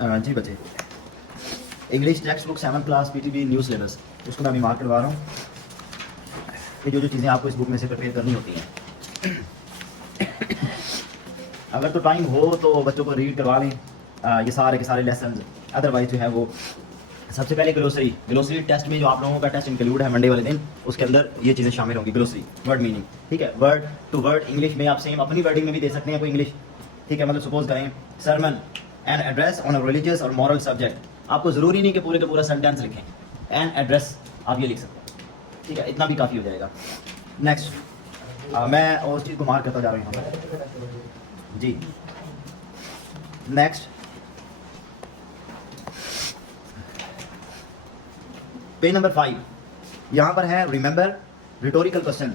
जी बच्चे, English text book 7th class PTB new syllabus, उसको मैं अभी मार्क करवा रहा हूँ कि जो जो चीज़ें आपको इस बुक में से प्रिपेयर करनी होती हैं। अगर तो टाइम हो तो बच्चों को रीड करवा लें ये सारे के सारे लेसन। अदरवाइज जो है वो सबसे पहले ग्लोसरी टेस्ट में जो आप लोगों का टेस्ट इंक्लूड है मंडे वाले दिन, उसके अंदर ये चीज़ें शामिल होंगी। ग्लोसरी वर्ड मीनिंग, ठीक है, वर्ड टू वर्ड इंग्लिश में आप सेम अपनी वर्डिंग में भी दे सकते हैं कोई इंग्लिश, ठीक है। मतलब सपोज करें sermon an address on a religious और मॉरल सब्जेक्ट, आपको ज़रूरी नहीं कि पूरे का पूरा सेंटेंस लिखें, एन एड्रेस आप ये लिख सकते हैं, ठीक है, इतना भी काफ़ी हो जाएगा। नेक्स्ट मैं और उस चीज़ को मार्क करता जा रहा हूँ यहाँ पर जी। नेक्स्ट पेज नंबर 5 यहाँ पर है remember rhetorical question.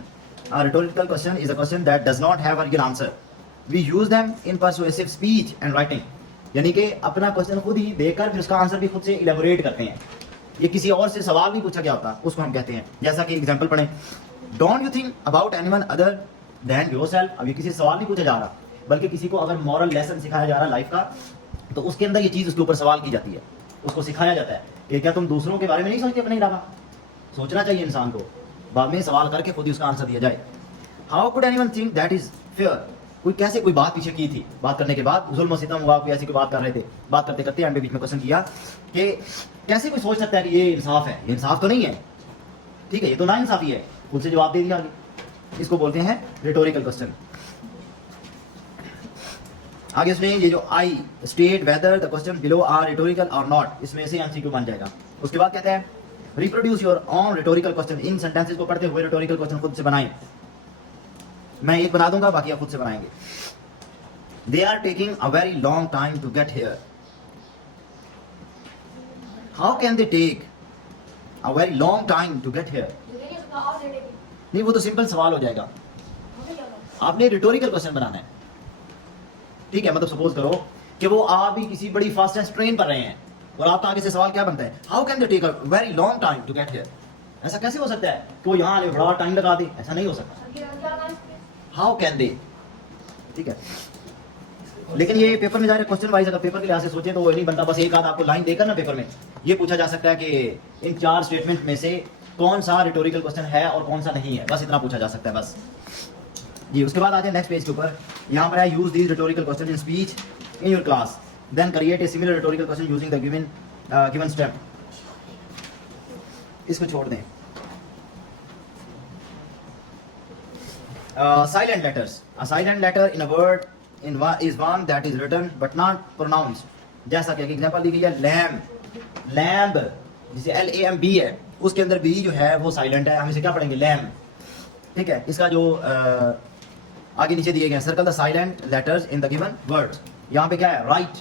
Rhetorical question is a question that does not have a real answer, we use them in persuasive speech and writing. यानी कि अपना क्वेश्चन खुद ही देकर फिर उसका आंसर भी खुद से इलेबोरेट करते हैं। ये किसी और से सवाल भी पूछा गया होता उसको हम कहते हैं, जैसा कि एग्जांपल पढ़ें, don't you think about anyone other than yourself. अब ये किसी से सवाल नहीं पूछा जा रहा, बल्कि किसी को अगर मॉरल लेसन सिखाया जा रहा है लाइफ का, तो उसके अंदर ये चीज़ उसके ऊपर सवाल की जाती है, उसको सिखाया जाता है कि क्या तुम दूसरों के बारे में नहीं सोचते अपने अलावा। सोचना चाहिए इंसान को, बाद में सवाल करके खुद ही उसका आंसर दिया जाए। How could anyone think that is fair. कोई कैसे कोई बात पीछे की थी, बात करने के बाद जुल्म सितम हुआ, कोई ऐसी कोई बात कर रहे थे, बात करते करते एंड बीच में क्वेश्चन किया कि कैसे कोई सोच सकता है कि ये इंसाफ है। ये इंसाफ तो नहीं है, ठीक है, ये तो ना इंसाफी है, खुद से जवाब दे दिया आगे। इसको बोलते हैं रिटोरिकल क्वेश्चन। आगे उसने ये जो I state whether the question below are rhetorical और नॉट, इसमें से एमसीक्यू बन जाएगा। उसके बाद कहते हैं reproduce your own rhetorical question. इन सेंटेंसेस को पढ़ते हुए रिटोरिकल क्वेश्चन खुद से बनाएं। मैं एक बना दूंगा, बाकी आप खुद से बनाएंगे। They are taking a very long time to get here. How can they take a very long time to get here. नहीं, वो तो सिंपल सवाल हो जाएगा, आपने रिटोरिकल क्वेश्चन बनाना है, ठीक है। मतलब सपोज करो कि वो आप भी किसी बड़ी फास्टेस्ट ट्रेन पर रहे हैं और आपका आगे से सवाल क्या बनता है, how can they take a very long time to get here. ऐसा कैसे हो सकता है कि वो यहाँ आने बड़ा टाइम लगा दे, ऐसा नहीं हो सकता। हाउ कैन दे, ठीक है। लेकिन ये पेपर में जा रहे क्वेश्चन वाइज, अगर पेपर के लिहाज से सोचें तो वो नहीं बनता। बस एक आध आपको लाइन देकर ना पेपर में ये पूछा जा सकता है कि इन 4 स्टेटमेंट में से कौन सा रिटोरिकल क्वेश्चन है और कौन सा नहीं है, बस इतना पूछा जा सकता है बस जी। उसके बाद आ जाए नेक्स्ट पेज के ऊपर, यहाँ पर है use these rhetorical question in speech in your class, then create a similar rhetorical question using the given step. इसको छोड़ दें। Silent letters, a silent letter in a word in is one that is written but not pronounced. जैसा कि example दी गई है lamb, lamb जिसे LAMB है, उसके अंदर बी जो है वो साइलेंट है, हम इसे क्या पढ़ेंगे लैम्ब, ठीक है। इसका जो आगे नीचे दिए गए circle the silent letters in the given words. यहाँ पे क्या है राइट,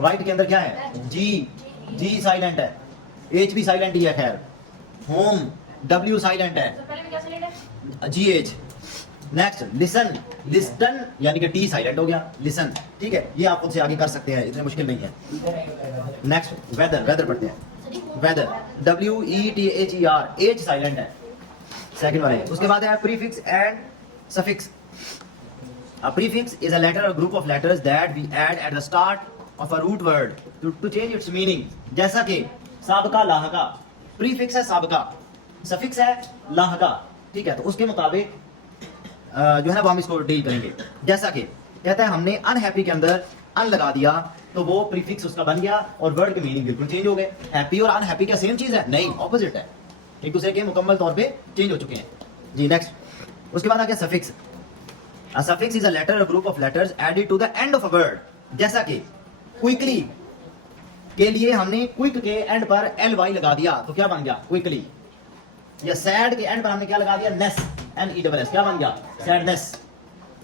राइट के अंदर क्या है जी साइलेंट है, H भी साइलेंट ही है खैर। होम W साइलेंट है, GH। नेक्स्ट लिसन, लिस्टन यानी कि T साइलेंट हो गया, लिसन, ठीक है। ये आप खुद से आगे कर सकते हैं, इतनी मुश्किल नहीं है। नेक्स्ट वेदर, वेदर पढ़ते हैं, वेदर WETHER, H साइलेंट है सेकंड वाले। उसके बाद है prefix and suffix. A prefix is a letter or group of letters that we add at the start of a root word to change its meaning। जैसा कि साबका लाहका, prefix है साबका, सफिक्स है लाहका, ठीक है। तो उसके मुताबिक जो है ना वो हम इसको डील करेंगे। जैसा कि कहता है हमने अनहैप्पी के अंदर अन लगा दिया तो वो प्रीफिक्स उसका बन गया और वर्ड के मीनिंग बिल्कुल चेंज हो गए। हैप्पी और अनहैप्पी क्या सेम चीज है? नहीं, ऑपोजिट है, एक दूसरे के मुकम्मल तौर पे चेंज हो चुके हैं जी। नेक्स्ट उसके बाद आ गया suffix. A suffix is a letter or group of letters added to the end of a word। जैसा कि क्विकली के लिए हमने क्विक के एंड पर ly लगा दिया तो क्या बन गया क्विकली। या सैड के एंड पर हमने क्या लगा दिया नेस, NESS, क्या बन गया सैडनेस।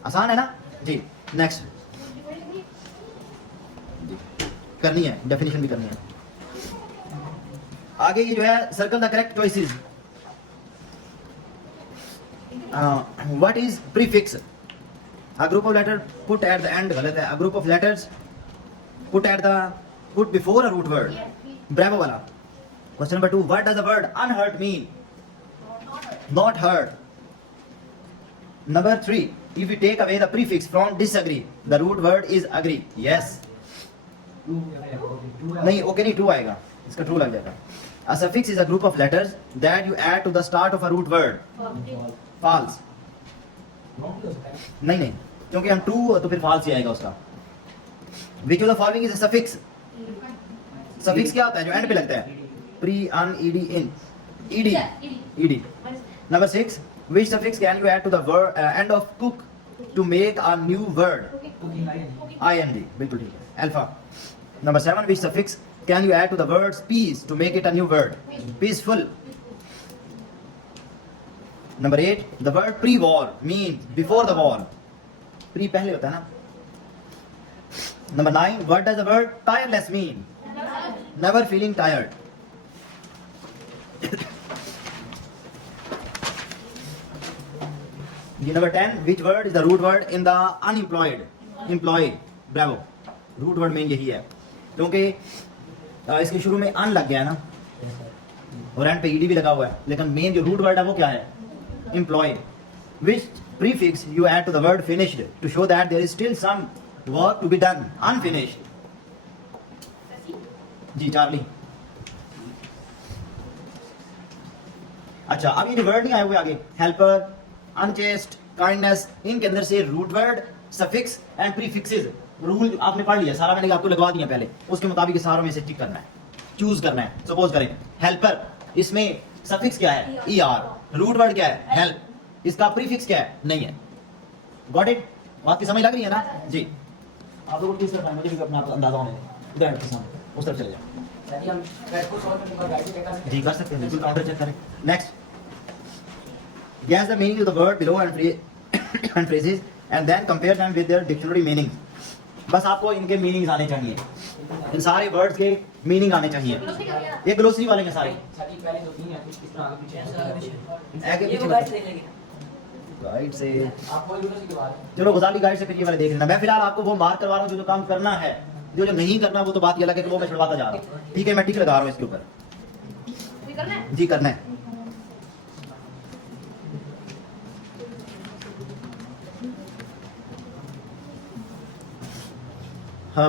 आसान है ना जी। नेक्स्ट करनी है, डेफिनेशन भी करनी है। आगे ये जो है circle the correct choices. What is prefix? A group of letters put at the end गलत है। A group of letters put before a root word, bravo वाला। Question number 2, what does the word unhurt mean? Not hurt। Number 3, if we take away the prefix from disagree, the root word is agree। Yes। नहीं okay नहीं true आएगा, इसका true लग जाएगा। A suffix is a group of letters that you add to the start of a root word. False. नहीं नहीं, क्योंकि हम true तो फिर false ही आएगा उसका। Which of the following is a suffix? Suffix क्या होता है जो end पे लगता है? Pre, un, ed, in. Ed. Number 6. Which suffix can you add to the word end of cook to make a new word? ing. बिल्कुल ठीक है। Alpha. Number 7. Which suffix can you add to the words peace to make it a new word? Peaceful. Number 8. The word pre-war means before the war. Pre पहले होता है ना। Number 9. What does the word tireless mean? Never feeling tired. Number 10. Which word is the root word in the unemployed? Employee. Bravo. Root word main यही है, क्योंकि इसके शुरू में अन लग गया है ना, और एंड पे ईडी भी लगा हुआ है, लेकिन मेन जो रूट वर्ड है वो क्या है? Employed. Which prefix you add to the word finished to show that there is still some work to be done unfinished? जी चार्ली। अच्छा, अब ये जो वर्ड नहीं आए हुए आगे, हेल्पर, अनचेस्ट, काइंडनेस, इनके अंदर से root word, suffix and prefixes rule आपने पढ़ लिया सारा, मैंने आपको लगवा दिया पहले, उसके मुताबिक सारों में से टिक करना है, चूज करना है। सपोज करें हेल्पर, इसमें सफिक्स क्या है? E R. रूट वर्ड क्या है? हेल्प। इसका प्रीफिक्स क्या है? नहीं है। Got it? बात की समझ लग रही है ना? जी। आप लोगों को किस तरह, मुझे भी अपना अंदाजा होने दें। उधर के सामने उस तरफ चले जाओ। जी कर सकते हैं, बिल्कुल काउंटर चेक करें। Next, guess the meaning of the word below and phrases and then compare them with their dictionary meaning. बस आपको इनके मीनिंग्स आने चाहिए, इन सारे वर्ड्स के मीनिंग आने चाहिए। ये ग्लोसरी वाले के सारे गाइड से, चलो गजाली गाइड से फिर ये वाले देख लेना। मैं फिलहाल आपको वो मार्क करवा रहा हूँ जो काम करना है, जो नहीं करना वो तो बात ये अलग है कि वो मैं छुड़वाता जा रहा हूँ। ठीक है, मैं टिक लगा रहा हूँ इसके ऊपर। जी करना है।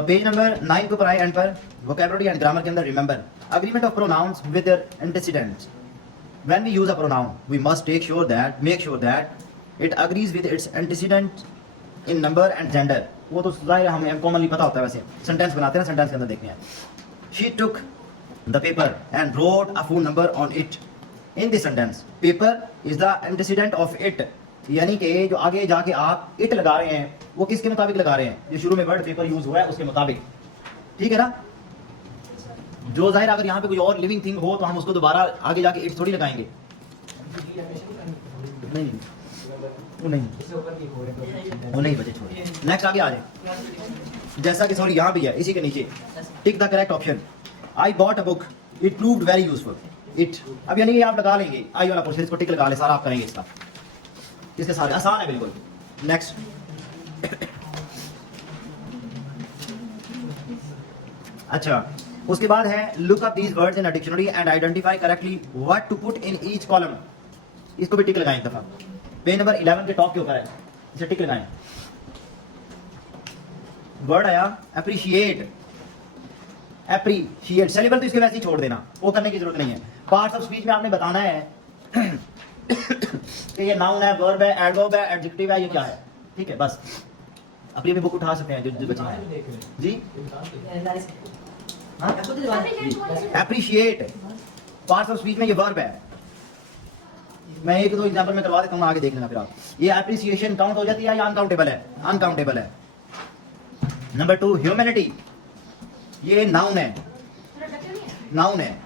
पेज नंबर 9 के ऊपर आए एंड पर वोकैबुलरी एंड ग्रामर के अंदर remember agreement of pronouns with their antecedents. When we use a pronoun, we must make sure that it agrees with its antecedent in number and gender. वो तो जाहिर है हमें कॉमनली पता होता है, वैसे सेंटेंस बनाते हैं ना, सेंटेंस के अंदर देखते हैं। She took the paper and wrote a phone number on it. In this sentence, paper is the antecedent of it. यानी कि जो आगे जाके आप इट लगा रहे हैं वो किसके मुताबिक लगा रहे हैं? जो शुरू में वर्ड पेपर यूज हुआ है उसके मुताबिक। ठीक है ना? जो जाहिर अगर यहाँ पे कोई और लिविंग थिंग हो तो हम उसको दोबारा आगे जाके इट थोड़ी लगाएंगे। नहीं वो नहीं बचे, छोड़िए। नेक्स्ट आगे आ जाए। जैसा कि सॉरी यहाँ भी है, इसी के नीचे tick the correct option. I bought a book, it proved very useful. It अब यानी आप लगा लेंगे आई वाला पोर्शन, इसको टिक लगा ले, सारा आप करेंगे इसका। इसके सारे आसान है बिल्कुल। नेक्स्ट, अच्छा उसके बाद है look up these words in a dictionary and identify correctly what to put in each column. इसको भी टिक लगाएं एक दफा। पेज नंबर 11 के टॉप के ऊपर है, इसे टिक लगाएं। वर्ड आया अप्रिशिएट। अप्रिशिएट सेलेबल तो इसके वैसे ही छोड़ देना, वो करने की जरूरत नहीं है। पार्ट्स ऑफ स्पीच में आपने बताना है कि ये नाउन है, वर्ब है, एडवर्ब है, एडजेक्टिव है, ये क्या है। ठीक है, बस अपनी भी बुक उठा सकते हैं जो बच्चे हैं जी। अप्रिशिएट पार्ट्स ऑफ स्पीच में ये वर्ब है। मैं एक दो एग्जांपल में करवा देता हूँ, आगे देख लेना फिर आप। ये अप्रिसिएशन काउंट हो जाती है या अनकाउंटेबल है? अनकाउंटेबल है। नंबर 2 ह्यूमैनिटी, ये नाउन है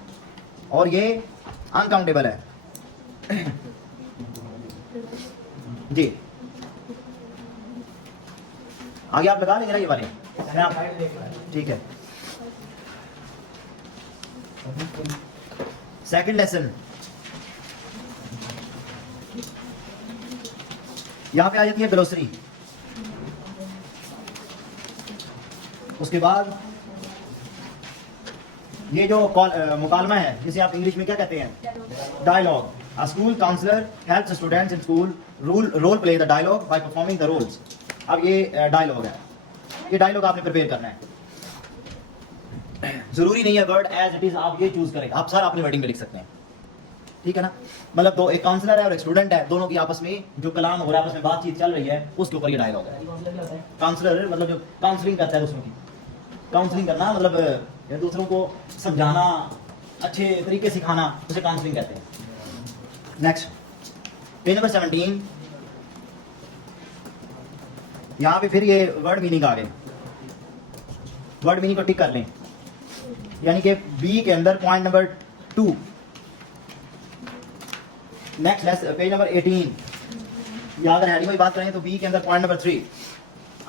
और ये अनकाउंटेबल है जी। आगे आप लगा लेंगे ना ये वाले, ठीक है। सेकंड लेसन, यहां पे आ जाती है ग्लोसरी। उसके बाद ये जो मुकालमा है जिसे आप इंग्लिश में क्या कहते हैं? Dialogue. A school counselor helps students in school role play the dialogue by performing the roles. अब ये डायलॉग है, ये डायलॉग आपने प्रिपेयर करना है। जरूरी नहीं है वर्ड एज इट इज आप ये चूज करें, आप सारा अपनी वर्डिंग में लिख सकते हैं, ठीक है ना। मतलब दो, एक काउंसलर है और एक स्टूडेंट है, दोनों की आपस में जो कलाम हो रहा है, आपस में बातचीत चल रही है, उसके ऊपर ये डायलॉग है। काउंसलर मतलब जो काउंसलिंग करता है दूसरों की, काउंसलिंग करना मतलब दूसरों को समझाना, अच्छे तरीके सिखाना, उसे काउंसलिंग कहते हैं। नेक्स्ट पेज नंबर 17, यहाँ पे फिर ये वर्ड मीनिंग आ गए, वर्ड मीनिंग को टिक कर लें, यानी कि बी के अंदर point number 2। Next page number 18, या अगर हेडिंग में बात करें तो बी के अंदर point number 3,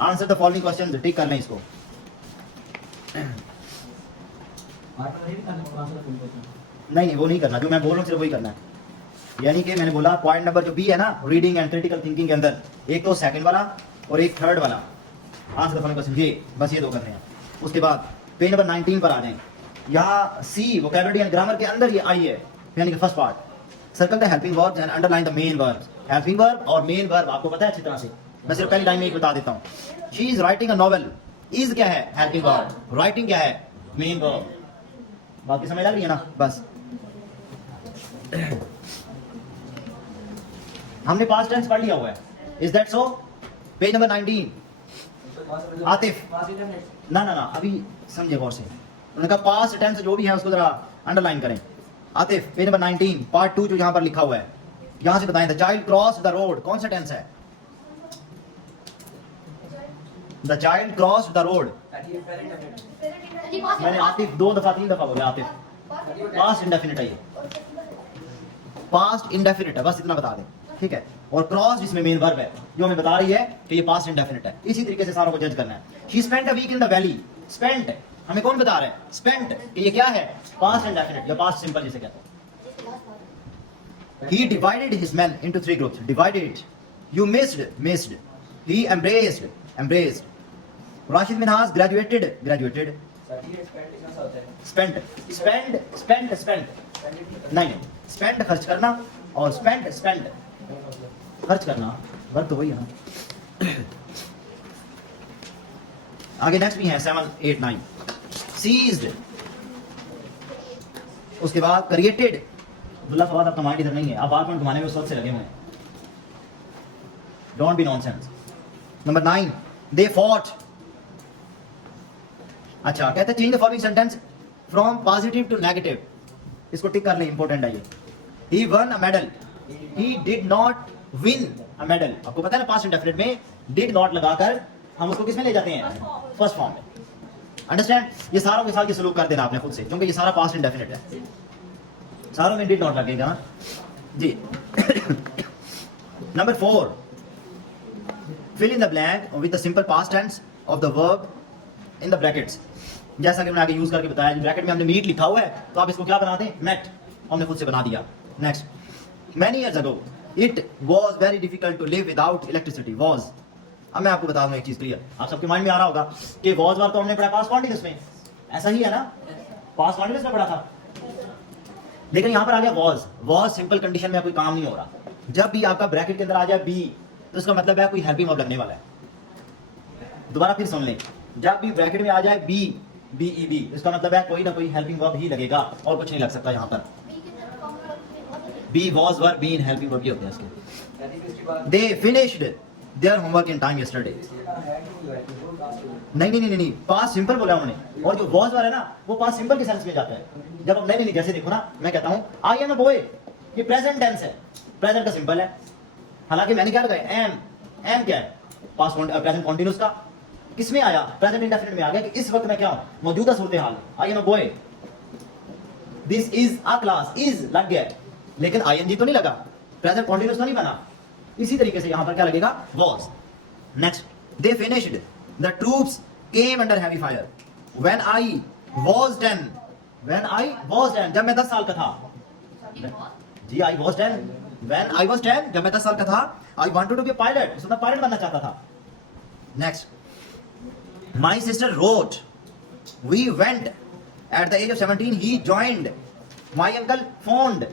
answer the following question, tick कर लें इसको। नहीं वो नहीं करना, जो मैं बोल रहा हूँ सिर्फ वही करना है। यानी कि मैंने बोला पॉइंट नंबर जो बी है ना रीडिंग एंड क्रिटिकल थिंकिंग के अंदर, एक तो सेकंड वाला और एक थर्ड वाला, आंसर द फॉलोइंग क्वेश्चन, ये बस ये दो करने हैं। उसके बाद पेज नंबर 19 पर आ जाएं, यहाँ सी वोकैबुलरी एंड ग्रामर के अंदर ये आई है, यानी कि first part, circle the helping verbs and underline the main verbs. Helping verb और मेन वर्ब आपको पता है अच्छी तरह से, मैं सिर्फ पहली लाइन में एक बता देता हूँ। She is writing a novel, is क्या है हेल्पिंग वर्ब, राइटिंग क्या है मेन वर्ब, बाकी समझ आ रही है ना। बस हमने पास्ट टेंस पढ़ लिया हुआ है, is that so. Page number 19 Atif, ना ना ना अभी समझे गौर से, उन्होंने कहा पास्ट टेंस जो भी है उसको जरा अंडरलाइन करें। आतिफ पेज नंबर 19 पार्ट 2 जो यहाँ पर लिखा हुआ है, यहाँ से बताएं। The child cross the road, कौन सा टेंस है? The child cross the road, मैंने आतिफ 2 दफा 3 दफा बोला आतिफ, पास्ट इंडेफिनिट है ये, पास्ट इंडेफिनिट है, बस इतना बता दें, ठीक है। और क्रॉस जिसमें मेन वर्ब है जो हमें बता रही है कि ये पास्ट इंडेफिनिट है। इसी तरीके से सारों को जज करना है। She spent a week in the valley, spent हमें कौन बता रहा है? स्पेंट, कि ये क्या है? पास्ट इंडेफिनिट या पास्ट सिंपल जिसे कहते हैं। He divided his men into 3 groups. Divided. You missed. He embraced. Rashid Minhas graduated. Spent. नहीं, spent खर्च करना और spent खर्च करना, वर्ब तो वही है ना। आगे नेक्स्ट भी है 7, 8, 9। Seized, उसके बाद created। अब्दुल्ला फवाद आपका माइंड इधर नहीं है, आप बार बार घुमाने में उस वक्त से लगे हुए हैं। Don't be nonsense. Number 9 they fought. अच्छा कहते हैं change the following sentence from positive to negative, इसको टिक कर लें, इंपॉर्टेंट है ये। He won a medal, he did not win a medal. आपको पता है ना पास्ट इंडेफिनिट में डिड नॉट लगाकर हम उसको किस में ले जाते हैं? फर्स्ट फॉर्म में। अंडरस्टैंड? ये सारों के साथ ये सलूक कर देना आपने खुद से, क्योंकि ये सारा पास्ट इंडेफिनिट है, सारों में डिड नॉट लगेगा ना जी। Number 4 fill in the blank with the simple past tense of the verb in the brackets. जैसा कि मैंने आगे यूज करके बताया, ब्रैकेट में हमने मीट लिखा हुआ है तो आप इसको क्या बनाते हैं? मेट, हमने खुद से बना दिया। Next many years ago it was very difficult to live without electricity. Was, अब मैं आपको बता दूं एक चीज क्लियर, आप सबके माइंड में आ रहा होगा कि वाज वार तो हमने पढ़ा पास्ट कॉन्टिन्यूअस में, ऐसा ही है ना, पास्ट कॉन्टिन्यूअस में पढ़ा था। लेकिन यहां पर आ गया वॉज सिंपल कंडीशन में कोई काम नहीं हो रहा। जब भी आपका ब्रैकेट के अंदर आ जाए बी तो इसका मतलब है कोई हेल्पिंग वर्ब लगने वाला है। दोबारा फिर सुन लें, जब भी ब्रैकेट में आ जाए बी इसका मतलब है कोई ना कोई हेल्पिंग वर्ब ही लगेगा और कुछ नहीं लग सकता। यहाँ पर be was verb be in helping verb होते हैं इसके। They finished their homework in time yesterday. नहीं, पास्ट सिंपल बोला उन्होंने, और जो वॉज वाला है ना वो पास्ट सिंपल के सेंस में जाता है। जब हम नहीं जैसे देखो ना, मैं कहता हूँ आई एम अ बॉय, ये प्रेजेंट टेंस है, प्रेजेंट का सिंपल है। हालांकि मैंने क्या लगाया? एम क्या है? पास्ट प्रेजेंट कॉन्टिन्यूअस का किस में आया? प्रेजेंट इंडेफिनिट में आ गया कि इस वक्त मैं क्या हूं? मौजूदा सूरत हाल। I am a boy, this is a class, is लग गया लेकिन आईएनजी तो नहीं लगा, प्रेजेंट कॉन्टिन्यूअस तो नहीं बना। इसी तरीके से यहां पर क्या लगेगा? Was. Next they finished the troops came under heavy fire when I was 10। When I was 10, जब मैं 10 साल का था जी। I was 10 when I was 10, जब मैं 10 साल का था। I wanted to be a pilot, so मैं पायलट बनना चाहता था। Next my sister wrote we went at the age of 17 he joined. My uncle found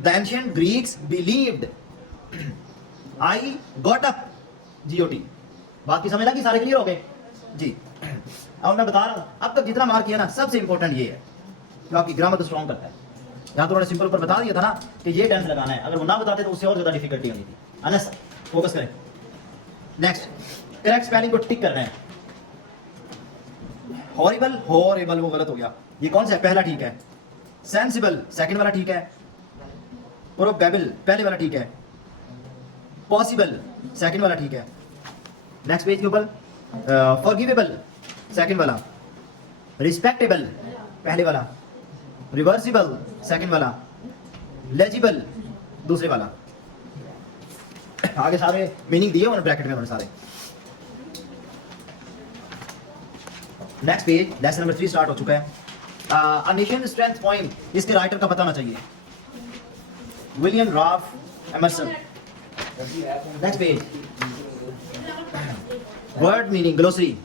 the ancient Greeks believed. I got up, GOT। बात की समझ लगी? सारे clear हो गए जी। और मैं बता रहा हूँ अब तक जितना मार्क किया ना, सबसे इंपॉर्टेंट ये है जो आपकी ग्रामर को स्ट्रॉन्ग करता है। यहाँ तो उन्होंने सिंपल ऊपर बता दिया था ना कि ये टेंस लगाना है, अगर वो ना बताते तो उससे और ज्यादा डिफिकल्टी होनी थी। अनस फोकस करें। नेक्स्ट, करेक्ट स्पेलिंग को टिक करना है। हॉरिबल, हॉरिबल वो गलत हो गया, ये कौन सा है? पहला ठीक है। सेंसिबल सेकंड वाला ठीक है। प्रोबेबल पहले वाला ठीक है। पॉसिबल सेकंड वाला ठीक है। नेक्स्ट पेज के ऊपर फॉरगिवेबल सेकंड वाला। रिस्पेक्टेबल पहले वाला। रिवर्सिबल सेकंड वाला। लेजिबल दूसरे वाला। आगे सारे मीनिंग दिए उन्होंने ब्रैकेट में उन्होंने सारे। Next page, lesson number 3 start हो चुका है। अ नेशन स्ट्रेंथ पोएम, इसके राइटर का पता होना चाहिए, William Ralph Emerson. Next page, word meaning glossary.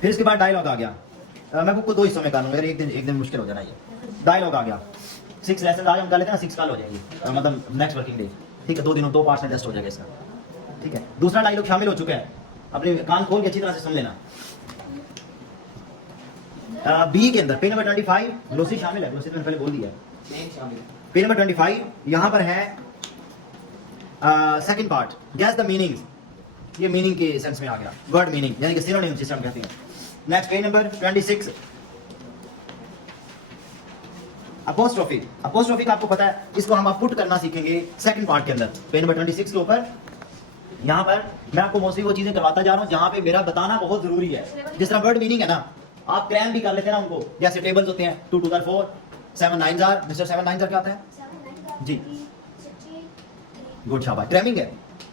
फिर इसके बाद डायलॉग आ गया। मैं बुक को 2 हिस्सों में कर लूंगा, एक दिन मुश्किल हो जाना ये। डायलॉग आ गया। 6 लेसन आज हम कर लेते हैं ना, 6 कल हो जाएगी, मतलब नेक्स्ट वर्किंग डे। ठीक है, 2 दिनों 2 पार्ट्स में टेस्ट हो जाएगा इसका। ठीक है, दूसरा डायलॉग शामिल हो चुका है, अपने कान खोल के अच्छी तरह से सुन लेना। बी के अंदर पेज नंबर 25 ग्लोसरी शामिल है, ग्लोसरी मैंने पहले बोल दिया। पेज नंबर 25 यहाँ पर है second part, gas the meaning. ये मीनिंग के सेंस में आ गया, वर्ड मीनिंग यानी कि सिनोनिम जिसे हम कहते हैं। Next page number 26 apostrophe. Apostrophe का आपको पता है, इसको हम आप पुट करना सीखेंगे सेकंड पार्ट के अंदर। पेज नंबर 26 के ऊपर यहाँ पर मैं आपको मोस्टली वो चीजें करवाता जा रहा हूँ जहाँ पे मेरा बताना बहुत जरूरी है। जिस तरह वर्ड मीनिंग है ना, आप क्रैम भी कर लेते हैं ना उनको, जैसे टेबल्स होते हैं 2 2 4 7 9 मिस्टर 7 9 क्या आता है जी? गुड शाबाश, क्रैमिंग है,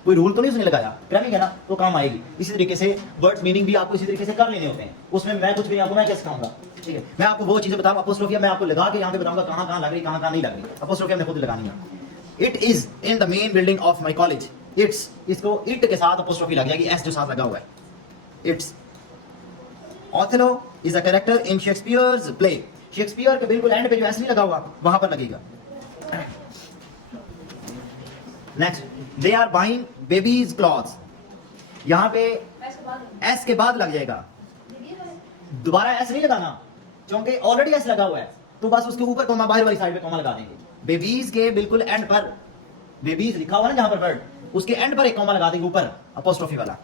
कोई रूल तो नहीं उसने लगाया, क्रैमिंग है ना तो काम आएगी। इसी तरीके से वर्ड मीनिंग भी आपको इसी तरीके से कर लेने होते हैं, उसमें मैं कुछ भी आपको मैं कैसे कहूँगा। ठीक है, मैं आपको वो चीजें बताऊँ, अपोस्ट्रोफी मैं आपको लगा के यहाँ पे बताऊंगा कहाँ कहाँ लग रही कहाँ कहाँ नहीं लग रही। अपोस्ट्रोफी हमने खुद लगानी है। It is in the main building of my college. It's, इसको इट के साथ अपोस्ट्रोफी लग जाएगी, एस जो साथ लगा हुआ है। It's. Othello is a character in Shakespeare's play. Shakespeare के बिल्कुल एंड पे जो एस नहीं लगा हुआ वहां पर लगेगा। Next, they are buying babies clothes. यहां पे एस के बाद लग जाएगा, दोबारा एस नहीं लगाना क्योंकि ऑलरेडी एस लगा हुआ है, तो बस उसके ऊपर कॉमा, बाहर वाली साइड पे कॉमा लगा देंगे। बेबीज के बिल्कुल एंड पर, बेबीज लिखा हुआ है ना जहां पर वर्ड, उसके एंड पर एक कॉमा लगा देंगे ऊपर अपोस्ट्रोफी वाला।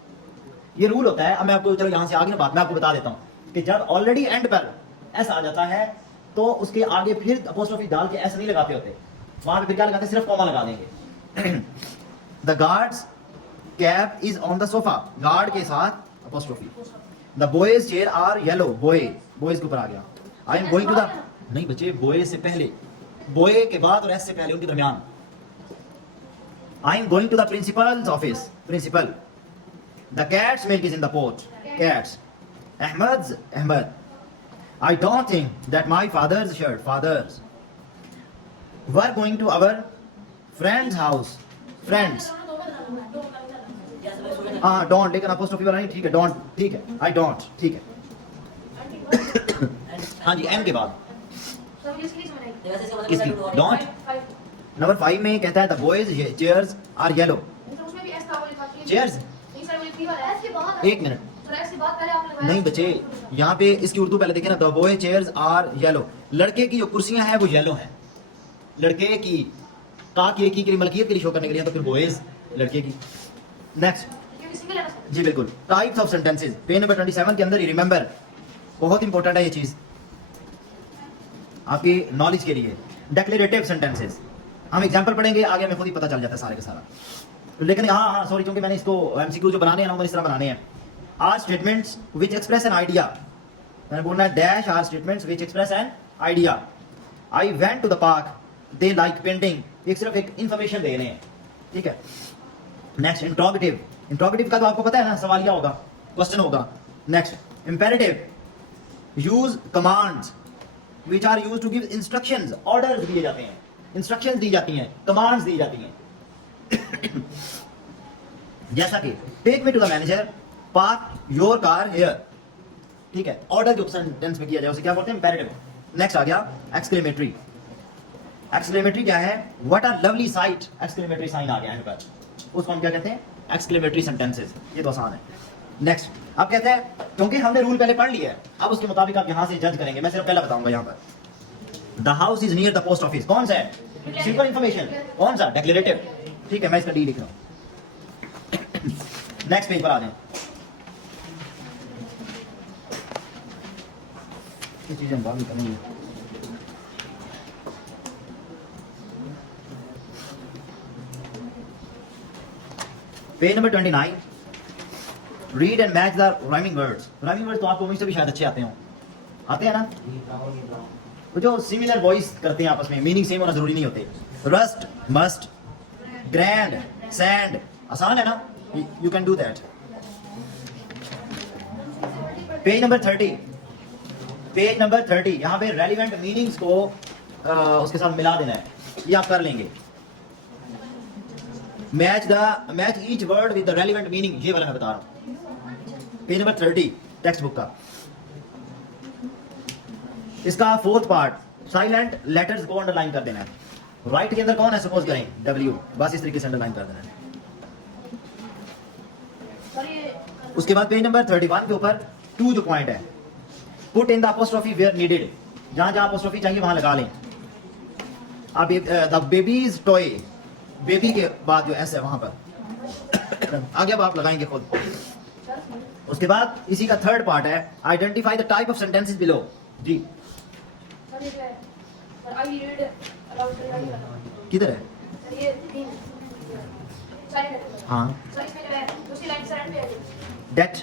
ये रूल होता है। अब मैं आपको, चलो यहां से आगे ना बात मैं आपको बता देता हूं कि जब ऑलरेडी एंड पर एस आ जाता है तो उसके आगे फिर अपोस्ट्रोफी डाल के एस नहीं लगाते होते, वहां पे फिर क्या लगाते हैं, सिर्फ कॉमा लगा देंगे। The guard's cap is on the sofa, guard के साथ apostrophe. The boys chair are yellow, boy boys के ऊपर आ गया। I am going to the, नहीं बच्चे बॉय से पहले, बॉय के बाद और एस से पहले उनके दरमियान। I am going to the principal's office, principal. The cat's milk is in the pot, cats. Ahmed, Ahmed. I don't think that my father's shirt, fathers, were going to our friend's house, friends. हाँ don't, लेकिन apostrophe वाला नहीं, ठीक है don't, ठीक है I don't, ठीक है। हाँ जी, M के बाद किसकी? don't। नंबर 5 में कहता है the boys chairs are yellow, chairs। एक मिनट, नहीं बच्चे, यहाँ पे इसकी उर्दू पहले देखे ना, the boy chairs are yellow. लड़के की जो कुर्सियां हैं वो येलो हैं, लड़के की का की मलकियत के लिए शो करने के लिए, तो फिर बॉयज लड़के की। नेक्स्ट जी बिल्कुल, types of sentences. Page number 27 के अंदर ही, रिमेंबर बहुत इंपॉर्टेंट है ये चीज आपकी नॉलेज के लिए। डेक्लेरेटिव सेंटेंसेस, हम एग्जांपल पढ़ेंगे आगे, हमें खुद ही पता चल जाता है सारे का सारा। लेकिन हाँ सॉरी, क्योंकि मैंने इसको एमसीक्यू जो बनाने हैं ना, इस तरह बनाने हैं। Are statements which express an idea, मैंने बोलना है dash are statements which express an idea. I went to the park, they like painting, एक सिर्फ एक इंफॉर्मेशन दे रहे हैं। ठीक है, नेक्स्ट इंट्रोगेटिव। इंट्रोगेटिव का तो आपको पता है ना, सवालिया होगा, क्वेश्चन होगा। Next imperative, use commands which are use to give instructions, orders दिए जाते हैं, इंस्ट्रक्शंस दी जाती हैं, कमांड्स दी जाती हैं। जैसा कि take me to the manager, park your car here. ठीक है, ऑर्डर जो सेंटेंस में किया जाए उसे क्या बोलते हैं, इंपेरेटिव। नेक्स्ट आ गया एक्सक्लेमेटरी। एक्सक्लेमेटरी क्या है, what a lovely sight, exclamatory sign आ गया एंड पर, उसको हम क्या कहते हैं, एक्सक्लेमेटरी सेंटेंसेस, ये तो आसान है। नेक्स्ट, अब कहते हैं क्योंकि हमने रूल पहले पढ़ लिया है, अब उसके मुताबिक आप यहाँ से जज करेंगे। मैं सिर्फ पहला बताऊंगा यहाँ पर, the house is near the post office, कौन सा है? सिंपल इंफॉर्मेशन, कौन सा? डिक्लेरेटिव, ठीक है, मैं इसका डी लिख रहा हूँ। नेक्स्ट पेज पर आ जाएं। ये चीजें हम बाद में करेंगे। Page number 29, read and match the rhyming words. Rhyming words तो आपको मुझसे भी शायद अच्छे आते हो, आते हैं ना? तो जो सिमिलर वॉइस करते हैं आपस में, मीनिंग सेम होना जरूरी नहीं होते। रस्ट, मस्ट, ग्रैंड, सैंड, आसान है ना? You can do that. Page number 30, page number 30, यहाँ पे रेलिवेंट मीनिंग्स को उसके साथ मिला देना है, ये आप कर लेंगे। Match each word with the relevant meaning, ये वाला मैं बता रहा हूँ। पेज नंबर 30 टेक्स्ट बुक का, इसका फोर्थ पार्ट, साइलेंट लेटर्स को अंडरलाइन कर देना है। राइट के अंदर कौन है? सपोज करें W, बस इस तरीके से अंडरलाइन कर देना है। उसके बाद पेज नंबर 31 के ऊपर 2 जो पॉइंट है, put in the apostrophe where needed, जहां जहां अपोस्ट्रोफी चाहिए वहां लगा लें। अब द बेबीज टॉय, बेबी के बाद जो एस है वहां पर आगे अब आप लगाएंगे खुद। उसके बाद इसी का थर्ड पार्ट है, identify the type of sentences below. जी किधर है? हाँ, डेट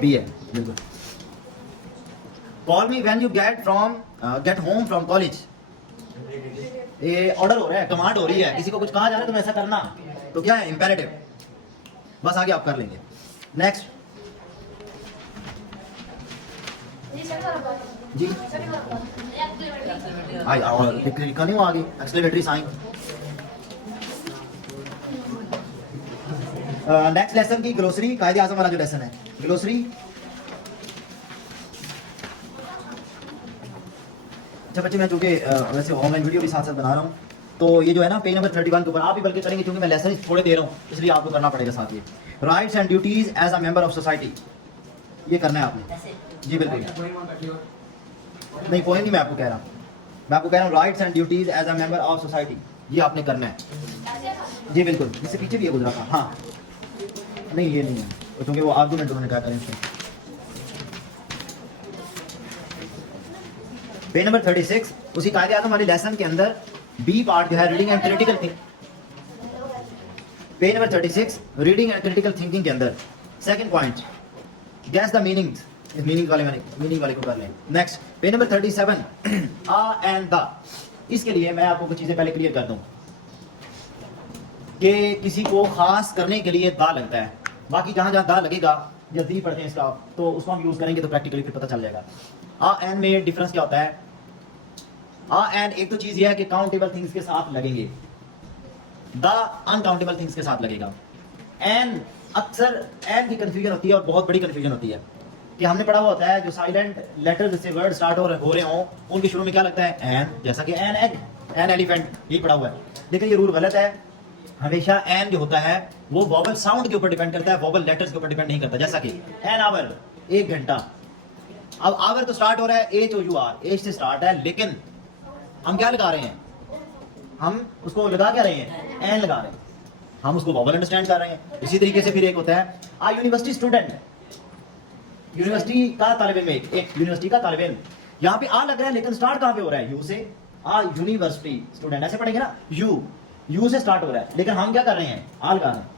बी है, बिल्कुल। Call me when you get home from college, ये ऑर्डर हो रहा है, कमांड हो रही है, किसी को कुछ कहा जा रहा है तुम ऐसा करना, तो क्या है? इंपेरेटिव। बस आगे आप कर लेंगे। नेक्स्ट जी, आई और लिखा नहीं हो आगे, एक्सक्लेमेटरी साइन। नेक्स्ट लेसन की ग्लोसरी, कायदे आज़म वाला जो लेसन है, ग्लोसरी। अच्छा बच्चे, मैं चूंकि वैसे ऑनलाइन वीडियो भी साथ साथ बना रहा हूँ, तो ये जो है ना पेज नंबर 31 के ऊपर आप भी बल्कि करेंगे, क्योंकि मैं लेसन थोड़े दे रहा हूँ, इसलिए आपको करना पड़ेगा साथ ही। Rights and duties as a member of society, ये करना है आपने। जी बिल्कुल, नहीं पोएम नहीं मैं आपको कह रहा हूँ, मैं आपको कह रहा हूँ rights and duties as a member of society, ये आपने करना है। जी बिल्कुल, इससे पीछे भी ये गुजरा था। हाँ नहीं ये नहीं है, क्योंकि वो आर्गूमेंट उन्होंने क्या करें। पेज नंबर 36, उसी कायदे आज़म वाले लेसन के अंदर बी पार्ट जो है, reading and critical thinking. Page number 36 reading and critical thinking के अंदर second point, guess the meanings, इस मीनिंग वाले को कर लें। Next page number 37, a and the, इसके लिए मैं आपको कुछ चीजें पहले क्लियर कर दूं कि किसी को खास करने के लिए दा लगता है, बाकी जहां जहां दा लगेगा जल्दी पढ़ते हैं इसका, तो उसको हम यूज करेंगे तो प्रैक्टिकली फिर पता चल जाएगा। आ एंड में डिफरेंस क्या होता है? आ एंड एक तो चीज ये है कि काउंटेबल थिंग्स के साथ लगेंगे, द अनकाउंटेबल थिंग्स के साथ लगेगा। एन, अक्सर एन की कंफ्यूजन होती है और बहुत बड़ी कंफ्यूजन होती है कि हमने पढ़ा हुआ होता है जो साइलेंट लेटर से वर्ड स्टार्ट हो रहे हों उनके शुरू में क्या लगता है? एन, जैसा कि एन एग, एन एलिफेंट, ये पढ़ा हुआ है। लेकिन ये रूल गलत है, हमेशा एन जो होता है वो वोवल साउंड के ऊपर डिपेंड करता है, वोवल लेटर्स के ऊपर डिपेंड नहीं करता। जैसा कि एन आवर, 1 घंटा, अब आवर तो स्टार्ट हो रहा है H O U R, H से स्टार्ट है, लेकिन हम क्या लगा रहे हैं? हम उसको लगा क्या रहे हैं? एन लगा रहे हैं, हम उसको वोवल अंडरस्टैंड कर रहे हैं। इसी तरीके से फिर एक होता है आ यूनिवर्सिटी स्टूडेंट, यूनिवर्सिटी का तालिब इल्म, एक यूनिवर्सिटी का तालिब इल्म, यहाँ पे आ लग रहा है लेकिन स्टार्ट कहाँ पे हो रहा है? यू से। आ यूनिवर्सिटी स्टूडेंट, ऐसे पढ़ेंगे ना, यू से स्टार्ट हो रहा है, लेकिन हम क्या कर रहे हैं? आ लगा रहे हैं।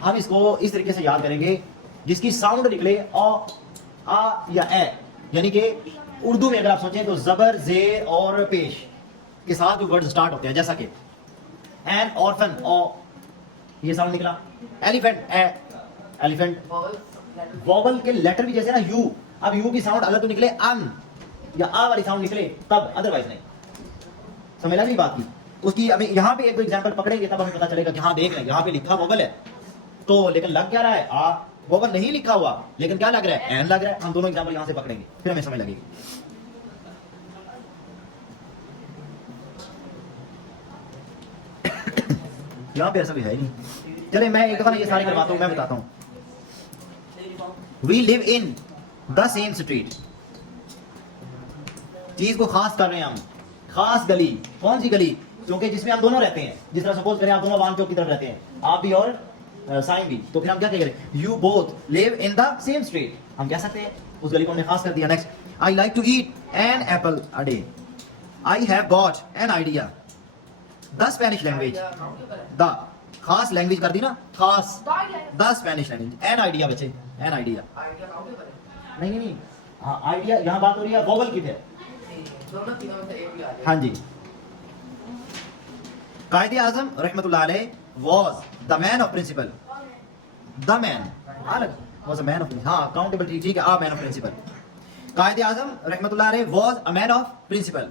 हम इसको इस तरीके से याद करेंगे, जिसकी साउंड निकले आ या ए, यानी कि उर्दू में अगर आप सोचें तो जबर, जेर और पेश के साथ जो वर्ड स्टार्ट होते हैं, जैसा कि एन ऑर्फन, ओ, ये साउंड निकला। एलिफेंट, ए, एलिफेंट, वोवल के लेटर भी जैसे ना यू, अब यू की साउंड अगर तो निकले अन या आ वाली साउंड निकले तब, अदरवाइज नहीं। समझ लगी बात की? उसकी अभी यहाँ पे एक दो एग्जांपल पकड़ेंगे तब हमें पता चलेगा कि हाँ देख रहे हैं यहाँ पे लिखा वोवल है, तो लेकिन लग क्या रहा है? आ, वोवल नहीं लिखा हुआ लेकिन क्या लग रहा है? एन लग रहा है। हम दोनों एग्जांपल यहाँ से पकड़ेंगे फिर हमें समझ लगेगी। यहाँ पे ऐसा भी है ही नहीं। चले मैं एक दफा ये सारे करवाता हूँ, मैं बताता हूँ। We live in the same street, चीज को खास कर रहे हैं हम, खास गली। कौन सी गली? क्योंकि जिसमें हम दोनों रहते हैं। जिस तरह सपोज करें आप दोनों वान चौक की तरफ रहते हैं, आप भी और साइन भी, तो फिर हम क्या कहेंगे? You both live in the same street, हम कह सकते हैं, उस गली को हमने खास कर दिया। Next, I like to eat an apple a day, I have got an idea, the Spanish language, the खास लैंग्वेज कर दी ना, खास, the Spanish language, an idea बच्चे, एन आइडिया नहीं नहीं नहीं, हाँ आइडिया, यहाँ बात हो रही है वोवल की थे। हाँ जी, कायदे आजम रहमतुल्लाह अलैह was the man of principle, the man अलग was a man of, हाँ accountability ठीक है, a man of principle। कायदे आजम रहमतुल्लाह अलैह was a man of principle,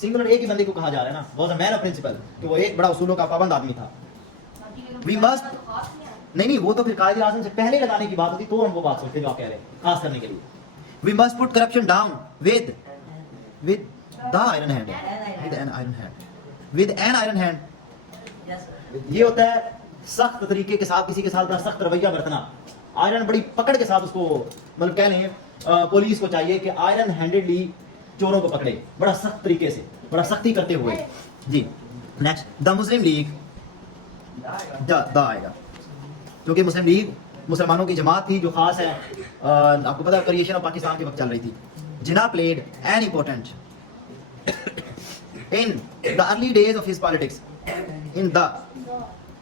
singular एक ही बंदे को कहा जा रहा है ना, was a man of principle, तो वो एक बड़ा उसूलों का पाबंद आदमी था। we must, नहीं वो तो फिर कायदे आजम से पहले लगाने की बात होती, तो हम वो बात सोचते जो आप कह रहे हैं खास करने के लिए। we must put corruption down with the iron hand, with an iron hand, with an iron hand, ये होता है सख्त तरीके के साथ किसी के साथ बड़ा सख्त रवैया बरतना। आयरन बड़ी पकड़ के साथ उसको, मतलब कह लें पुलिस को चाहिए कि आयरन हैंडेडली चोरों को पकड़े, बड़ा सख्त तरीके से, बड़ा सख्ती करते हुए जी। Next, the Muslim League, the आएगा क्योंकि मुस्लिम लीग मुसलमानों की जमात थी जो खास है, आपको पता है क्रिएशन ऑफ पाकिस्तान के वक्त चल रही थी। Jinnah played an important in the early days of his politics, in the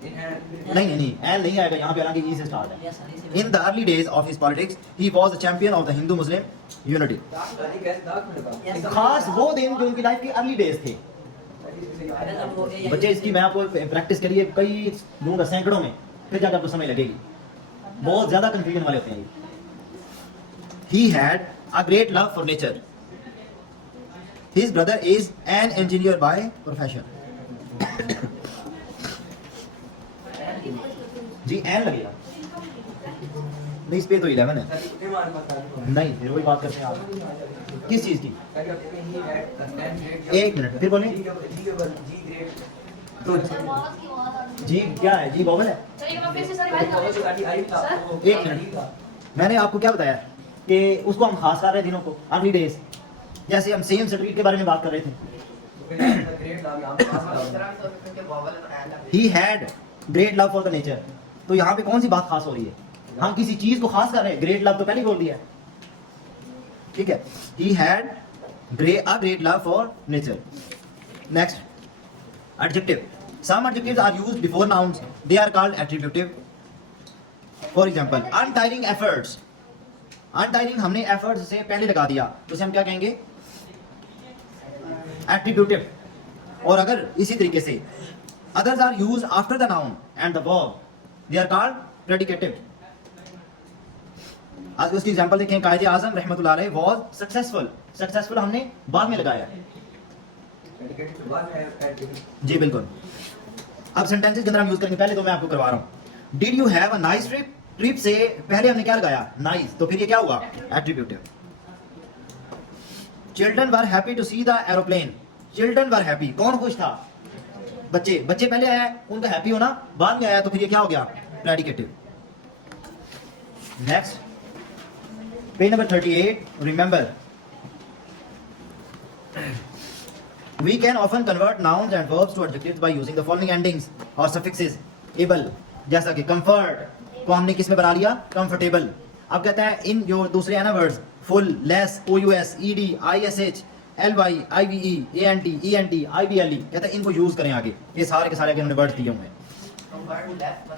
नहीं एन नहीं आएगा यहाँ पे, हालांकि ई से स्टार्ट है। In the early days of his politics he was the champion of the Hindu Muslim unity. खास वो दिन जो उनकी लाइफ के अर्ली डेज थे। बच्चे इसकी मैं आपको प्रैक्टिस करिए कई दूंगा सैकड़ों में, फिर जाकर आपको समझ लगेगी, बहुत ज्यादा कंफ्यूजन वाले होते हैं। He had a great love for nature, his brother is an engineer by profession. जी एन लगेगा नहीं, इस पे तो 11 है नहीं, फिर वही बात करते हैं आप किस चीज की। एक मिनट फिर बोलें तो जी क्या है? जी बॉबल है। एक मिनट, मैंने आपको क्या बताया कि उसको हम खास कर रहे दिनों को, अर्ली डेज, जैसे हम सेम स्ट्रीट के बारे में बात कर रहे थे। He had great love for the nature, तो यहाँ पे कौन सी बात खास हो रही है? हम किसी चीज को खास कर रहे हैं, ग्रेट लव तो पहले ही बोल दिया है, ठीक है। He had a great love for nature. Next, adjective. Some adjectives are used before nouns, they are called attributive. For example, untiring efforts, untiring हमने efforts से पहले लगा दिया तो उसे हम क्या कहेंगे? attributive. और अगर इसी तरीके से others are used after the noun and the verb, they are called predicative. आज उसकी एग्जांपल देखें, कायदे आजम रहमतुल्लाह अलैह वाज सक्सेसफुल, सक्सेसफुल हमने बाद में लगाया जी बिल्कुल। अब सेंटेंसेस के अंदर हम यूज करेंगे, पहले तो मैं आपको करवा रहा हूं। Did you have a nice trip, trip से पहले हमने क्या लगाया? नाइस, तो फिर ये क्या हुआ? Attributive. Children were happy to see the aeroplane, children were happy, कौन खुश था? बच्चे, बच्चे पहले आया, उनका हैप्पी होना बाद में आया, तो फिर ये क्या हो गया? Predicative. Next, page number 38, remember we can often convert nouns and verbs to adjectives by using the following endings or suffixes able, जैसा कि comfort को हमने किस में बना लिया? comfortable। अब कहता है इन जो दूसरे है ना words, full, less,ous, ed, ish, ly, ive, ant, ent, ible, कहता है इनको यूज करें आगे, ये सारे के सारे आगे हमने वर्ड्स दिए हुए हैं।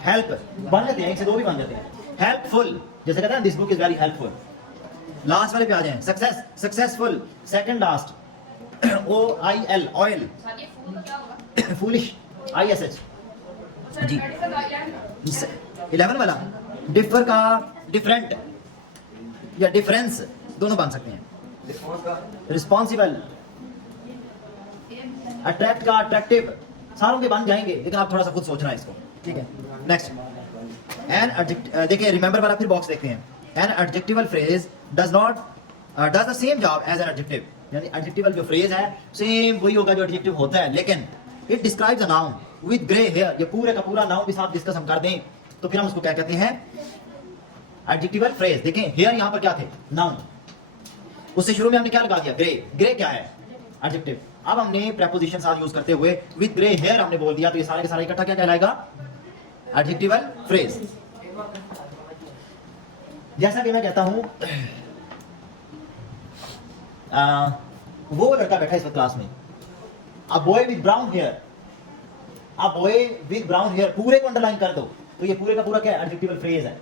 हेल्प बन जाते हैं, एक से दो भी बन जाते हैं। हेल्पफुल, जैसे कहते हैं this book is very helpful. Last वाले पे आ जाएं, success, successful, second last, OIL, oil, foolish, ISH जी। 11 वाला डिफर का डिफरेंट या डिफरेंस दोनों बन सकते हैं। रिस्पॉन्सिबल, अट्रैक्ट का अट्रैक्टिव, सारों के बन जाएंगे, लेकिन आप थोड़ा सा खुद सोचना है इसको, ठीक है। नेक्स्ट, एन एडजेक्टिव, देखिए रिमेंबर वाला फिर बॉक्स देखते हैं। An adjectival phrase does the same job as an adjective, यानी एडजेक्टिवल जो फ्रेज है सेम वही होगा जो एडजेक्टिव होता है, लेकिन it describes a noun, with grey hair, ये पूरे का पूरा नाउन के साथ डिस्कस हम कर दें तो फिर हम उसको क्या कहते हैं, एडजेक्टिवल फ्रेज। देखें हेयर यहां पर क्या थे, नाउन, उससे शुरू में हमने क्या लगा दिया, ग्रे। ग्रे क्या है, एडजेक्टिव। अब हमने प्रेपोजिशन साथ यूज करते हुए विद ग्रे हेयर हमने बोल दिया, तो ये सारे के सारे इकट्ठा क्या कहलाएगा, एडजेक्टिवल फ्रेज। जैसा कि मैं कहता हूं वो लड़का बैठा है इस वक्त क्लास में, a boy with brown hair, a boy with brown hair, पूरे को अंडरलाइन कर दो तो ये पूरे का पूरा क्या एडजेक्टिवल फ्रेज है।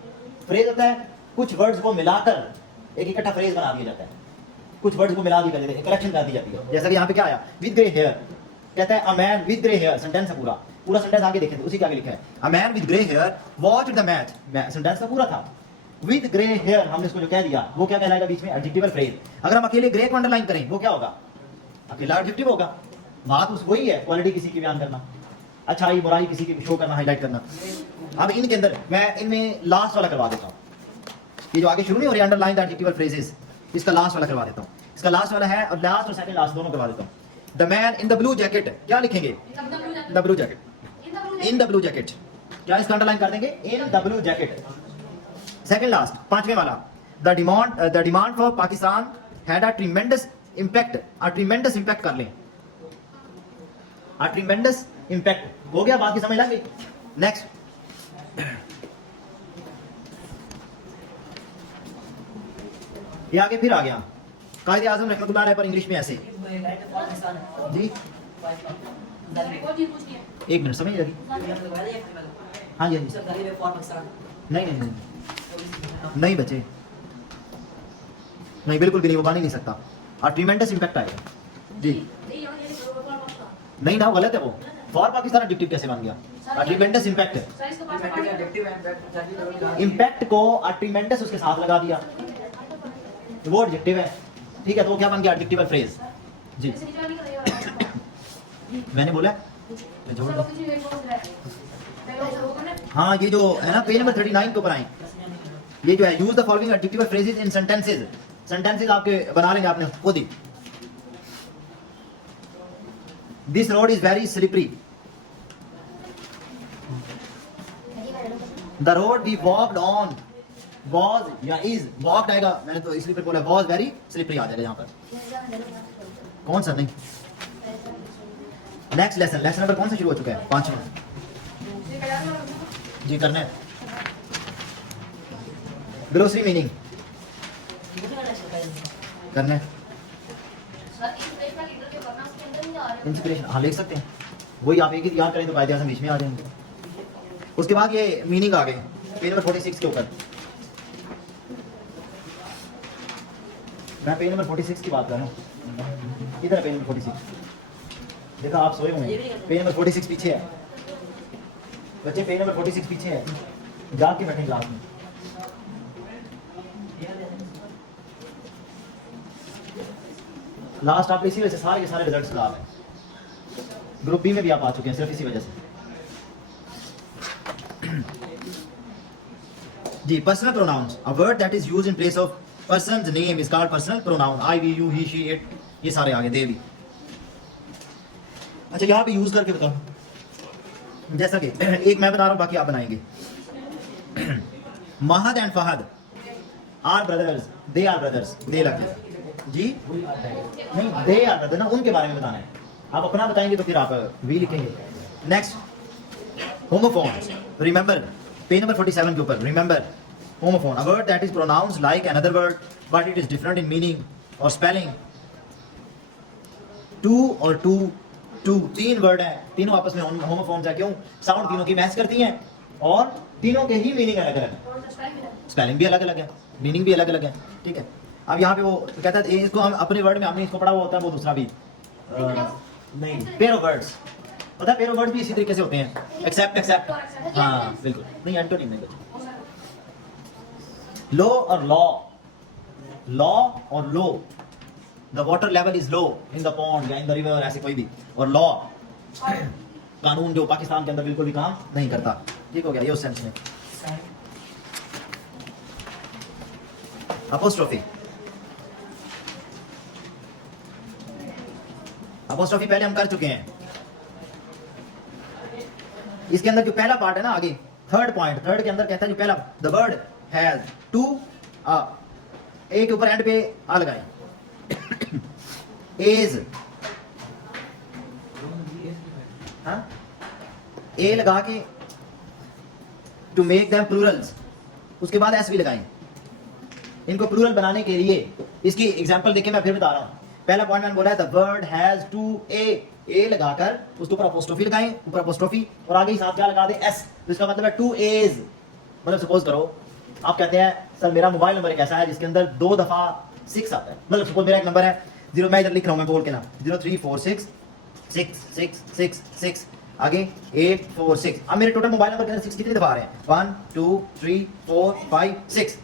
फ्रेज होता है कुछ वर्ड्स को मिलाकर एक इकट्ठा फ्रेज बना दिया जाता है, कुछ वर्ड्स को मिला दी जाती है, करेक्शन कर दी जाती है। जैसा कि यहाँ पे क्या आया, विद ग्रे हेयर, कहता है a man with grey hair, sentence है पूरा, पूरा सेंटेंस आगे देखें तो उसी के आगे लिखा है a man with grey hair watched the match, sentence का पूरा था। विद ग्रे हेयर हमने इसको जो कह दिया वो क्या कहलाएगा बीच में, एडजेक्टिवल फ्रेज। अगर हम अकेले ग्रे को अंडरलाइन करें वो क्या होगा, अकेला एडजेक्टिव होगा। बात उस वही है, क्वालिटी किसी की बयान करना, अच्छाई बुराई किसी की शो करना, हाईलाइट करना। अब इनके अंदर मैं इनमें लास्ट वाला करवा देता हूँ, ये जो आगे शुरू नहीं हो रही अंडरलाइन द एडजेक्टिवल फ्रेजेस, इसका लास्ट वाला करवा देता हूँ। इसका लास्ट वाला है और लास्ट और सेकंड लास्ट दोनों करवा देता हूँ। The man in the blue jacket, क्या लिखेंगे, the blue jacket, in the blue jacket, क्या इसका अंडरलाइन कर देंगे, in the blue jacket. Second last पांचवें वाला, the demand for Pakistan had a tremendous impact, a tremendous impact कर लें, अ ट्रिमेंडस इंपैक्ट हो गया, बात की समझ लग गई। नेक्स्ट ये आगे फिर आ गया, कायदे आजम रहमतुल्लाह अलैह पर इंग्लिश में ऐसे जी, एक मिनट समझ लगी, हाँ जी नहीं नहीं नहीं नहीं बच्चे नहीं, बिल्कुल भी नहीं, वो बन ही नहीं सकता, और ट्रिमेंडस इंपैक्ट आएगा जी। नहीं ना, गलत है वो, फॉर पाकिस्तान एडजेक्टिव कैसे बन गया, ट्रिमेंडस इंपैक्ट, इंपैक्ट को ट्रिमेंडस उसके साथ लगा दिया, वो एडजेक्टिव है, ठीक है, तो वो क्या बन गया, एडजेक्टिवल फ्रेज जी। मैंने बोला हाँ, ये जो है ना पेज नंबर 39 के ऊपर आए, ये जो है use the following adjectival phrases in sentences, sentences आपके बना लेंगे आपने खुद ही। This road is very slippery, the road we walked on was या is, walked आएगा, मैंने तो इसलिए बोला was very slippery आ जाएगा यहाँ पर, कौन सा नहीं। नेक्स्ट लेसन, लेसन नंबर कौन सा शुरू हो चुका है, 5वां जी, करना है ग्लोसरी मीनिंग करना है, इंस्पिरेशन हाँ लिख सकते हैं, वही आप एक ही याद करें तो कायदे आज़म बीच में आ जाएंगे। उसके बाद ये मीनिंग आ गए पेज नंबर 46 के ऊपर, मैं पेज नंबर 46 की बात कर रहा हूँ, इधर पेज नंबर 46, देखा आप सोए हुए हैं, पेज नंबर 46 पीछे है बच्चे, पेज नंबर 46 पीछे है, जाग के बैठे क्लास में। लास्ट आप इसी वजह से सारे के सारे रिजल्ट्स खराब हैं, ग्रुप बी में भी आप आ चुके हैं सिर्फ इसी वजह से जी। Personal pronouns, a word that is used in place of person's name is called personal pronoun, I, we, you, he, she, it, ये सारे आगे दे भी। अच्छा यहाँ पे यूज करके बताओ, जैसा कि एक मैं बता रहा हूँ बाकी आप बनाएंगे। Mahad and Fahad are brothers, they are brothers, they लग गया जी, नहीं दे आर ब्रदर ना, उनके बारे में बताना है, आप अपना बताएंगे तो फिर आप भी लिखेंगे। Next homophones, remember page number 47 के ऊपर, remember homophone, a word that is pronounced like another word but it is different in meaning or spelling। two और two, तीन वर्ड हैं, तीनों आपस में होमोफोन्स है, क्यों, साउंड तीनों की मैच करती हैं और तीनों के ही मीनिंग अलग अलग है, स्पेलिंग भी अलग अलग है, मीनिंग भी अलग अलग है, ठीक है। अब यहाँ पे वो कहता है इसको हम अपने वर्ड में, हमने इसको पढ़ा हुआ होता है, वो दूसरा भी नहीं, पेयर ऑफ वर्ड्स, पता है पेयर ऑफ वर्ड्स भी इसी तरीके से होते हैं, एक्सेप्ट एक्सेप्ट, हाँ बिल्कुल, नहीं एंटोनिम नहीं, लो और लॉ, लॉ और low, the water level is low in the pond या इन द रिवर, ऐसे कोई भी, और लॉ कानून जो पाकिस्तान के अंदर बिल्कुल भी काम नहीं करता, ठीक हो गया ये उस सेंस में। अपोस्ट्रोफी, अपोस्ट्रोफी पहले हम कर चुके हैं, इसके अंदर जो पहला पार्ट है ना आगे, थर्ड पॉइंट, थर्ड के अंदर कहता है जो पहला, द वर्ड हैज टू ए के ऊपर एंड पे आ लगाए, एज, हाँ ए लगा के टू मेक देम प्लूरल्स, उसके बाद एस भी लगाएं। इनको प्लूरल बनाने के लिए इसकी एग्जांपल देखिए, मैं फिर बता रहा हूं। पहला पॉइंट मैंने बोला है द वर्ड हैज टू ए लगाकर उसके ऊपर अपोस्ट्रोफी लगाएं, ऊपर अपोस्ट्रोफी और आगे ही साथ क्या लगा दें, एस। तो इसका मतलब है टू एज। मतलब सपोज करो आप कहते हैं सर मेरा मोबाइल नंबर एक ऐसा है जिसके अंदर 2 दफा 6 आता है। मतलब सपोज मेरा एक नंबर है 0, मैं इधर लिख रहा हूं, मैं बोल के ना 0346 6 आगे 846। अब मेरे टोटल मोबाइल नंबर के अंदर 6 कितनी दफा आ रहे हैं, 1 2 3 4 5 6।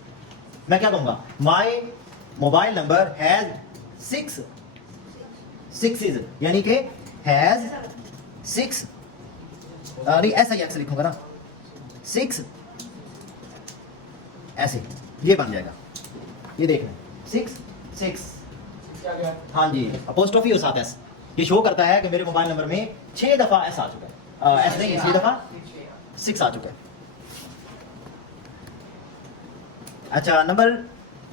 मैं क्या कहूंगा, my mobile number has 6 sixes, यानी कि हैज 6, नहीं ऐसा ही ऐसे लिखूंगा ना 6, ऐसे ये बन जाएगा। ये देख लें 6 हाँ जी, अपोस्ट्रोफी और साथ एस, ये शो करता है कि मेरे मोबाइल नंबर में 6 दफा एस आ चुका है, एस नहीं 6 दफा 6 आ चुका है। अच्छा number,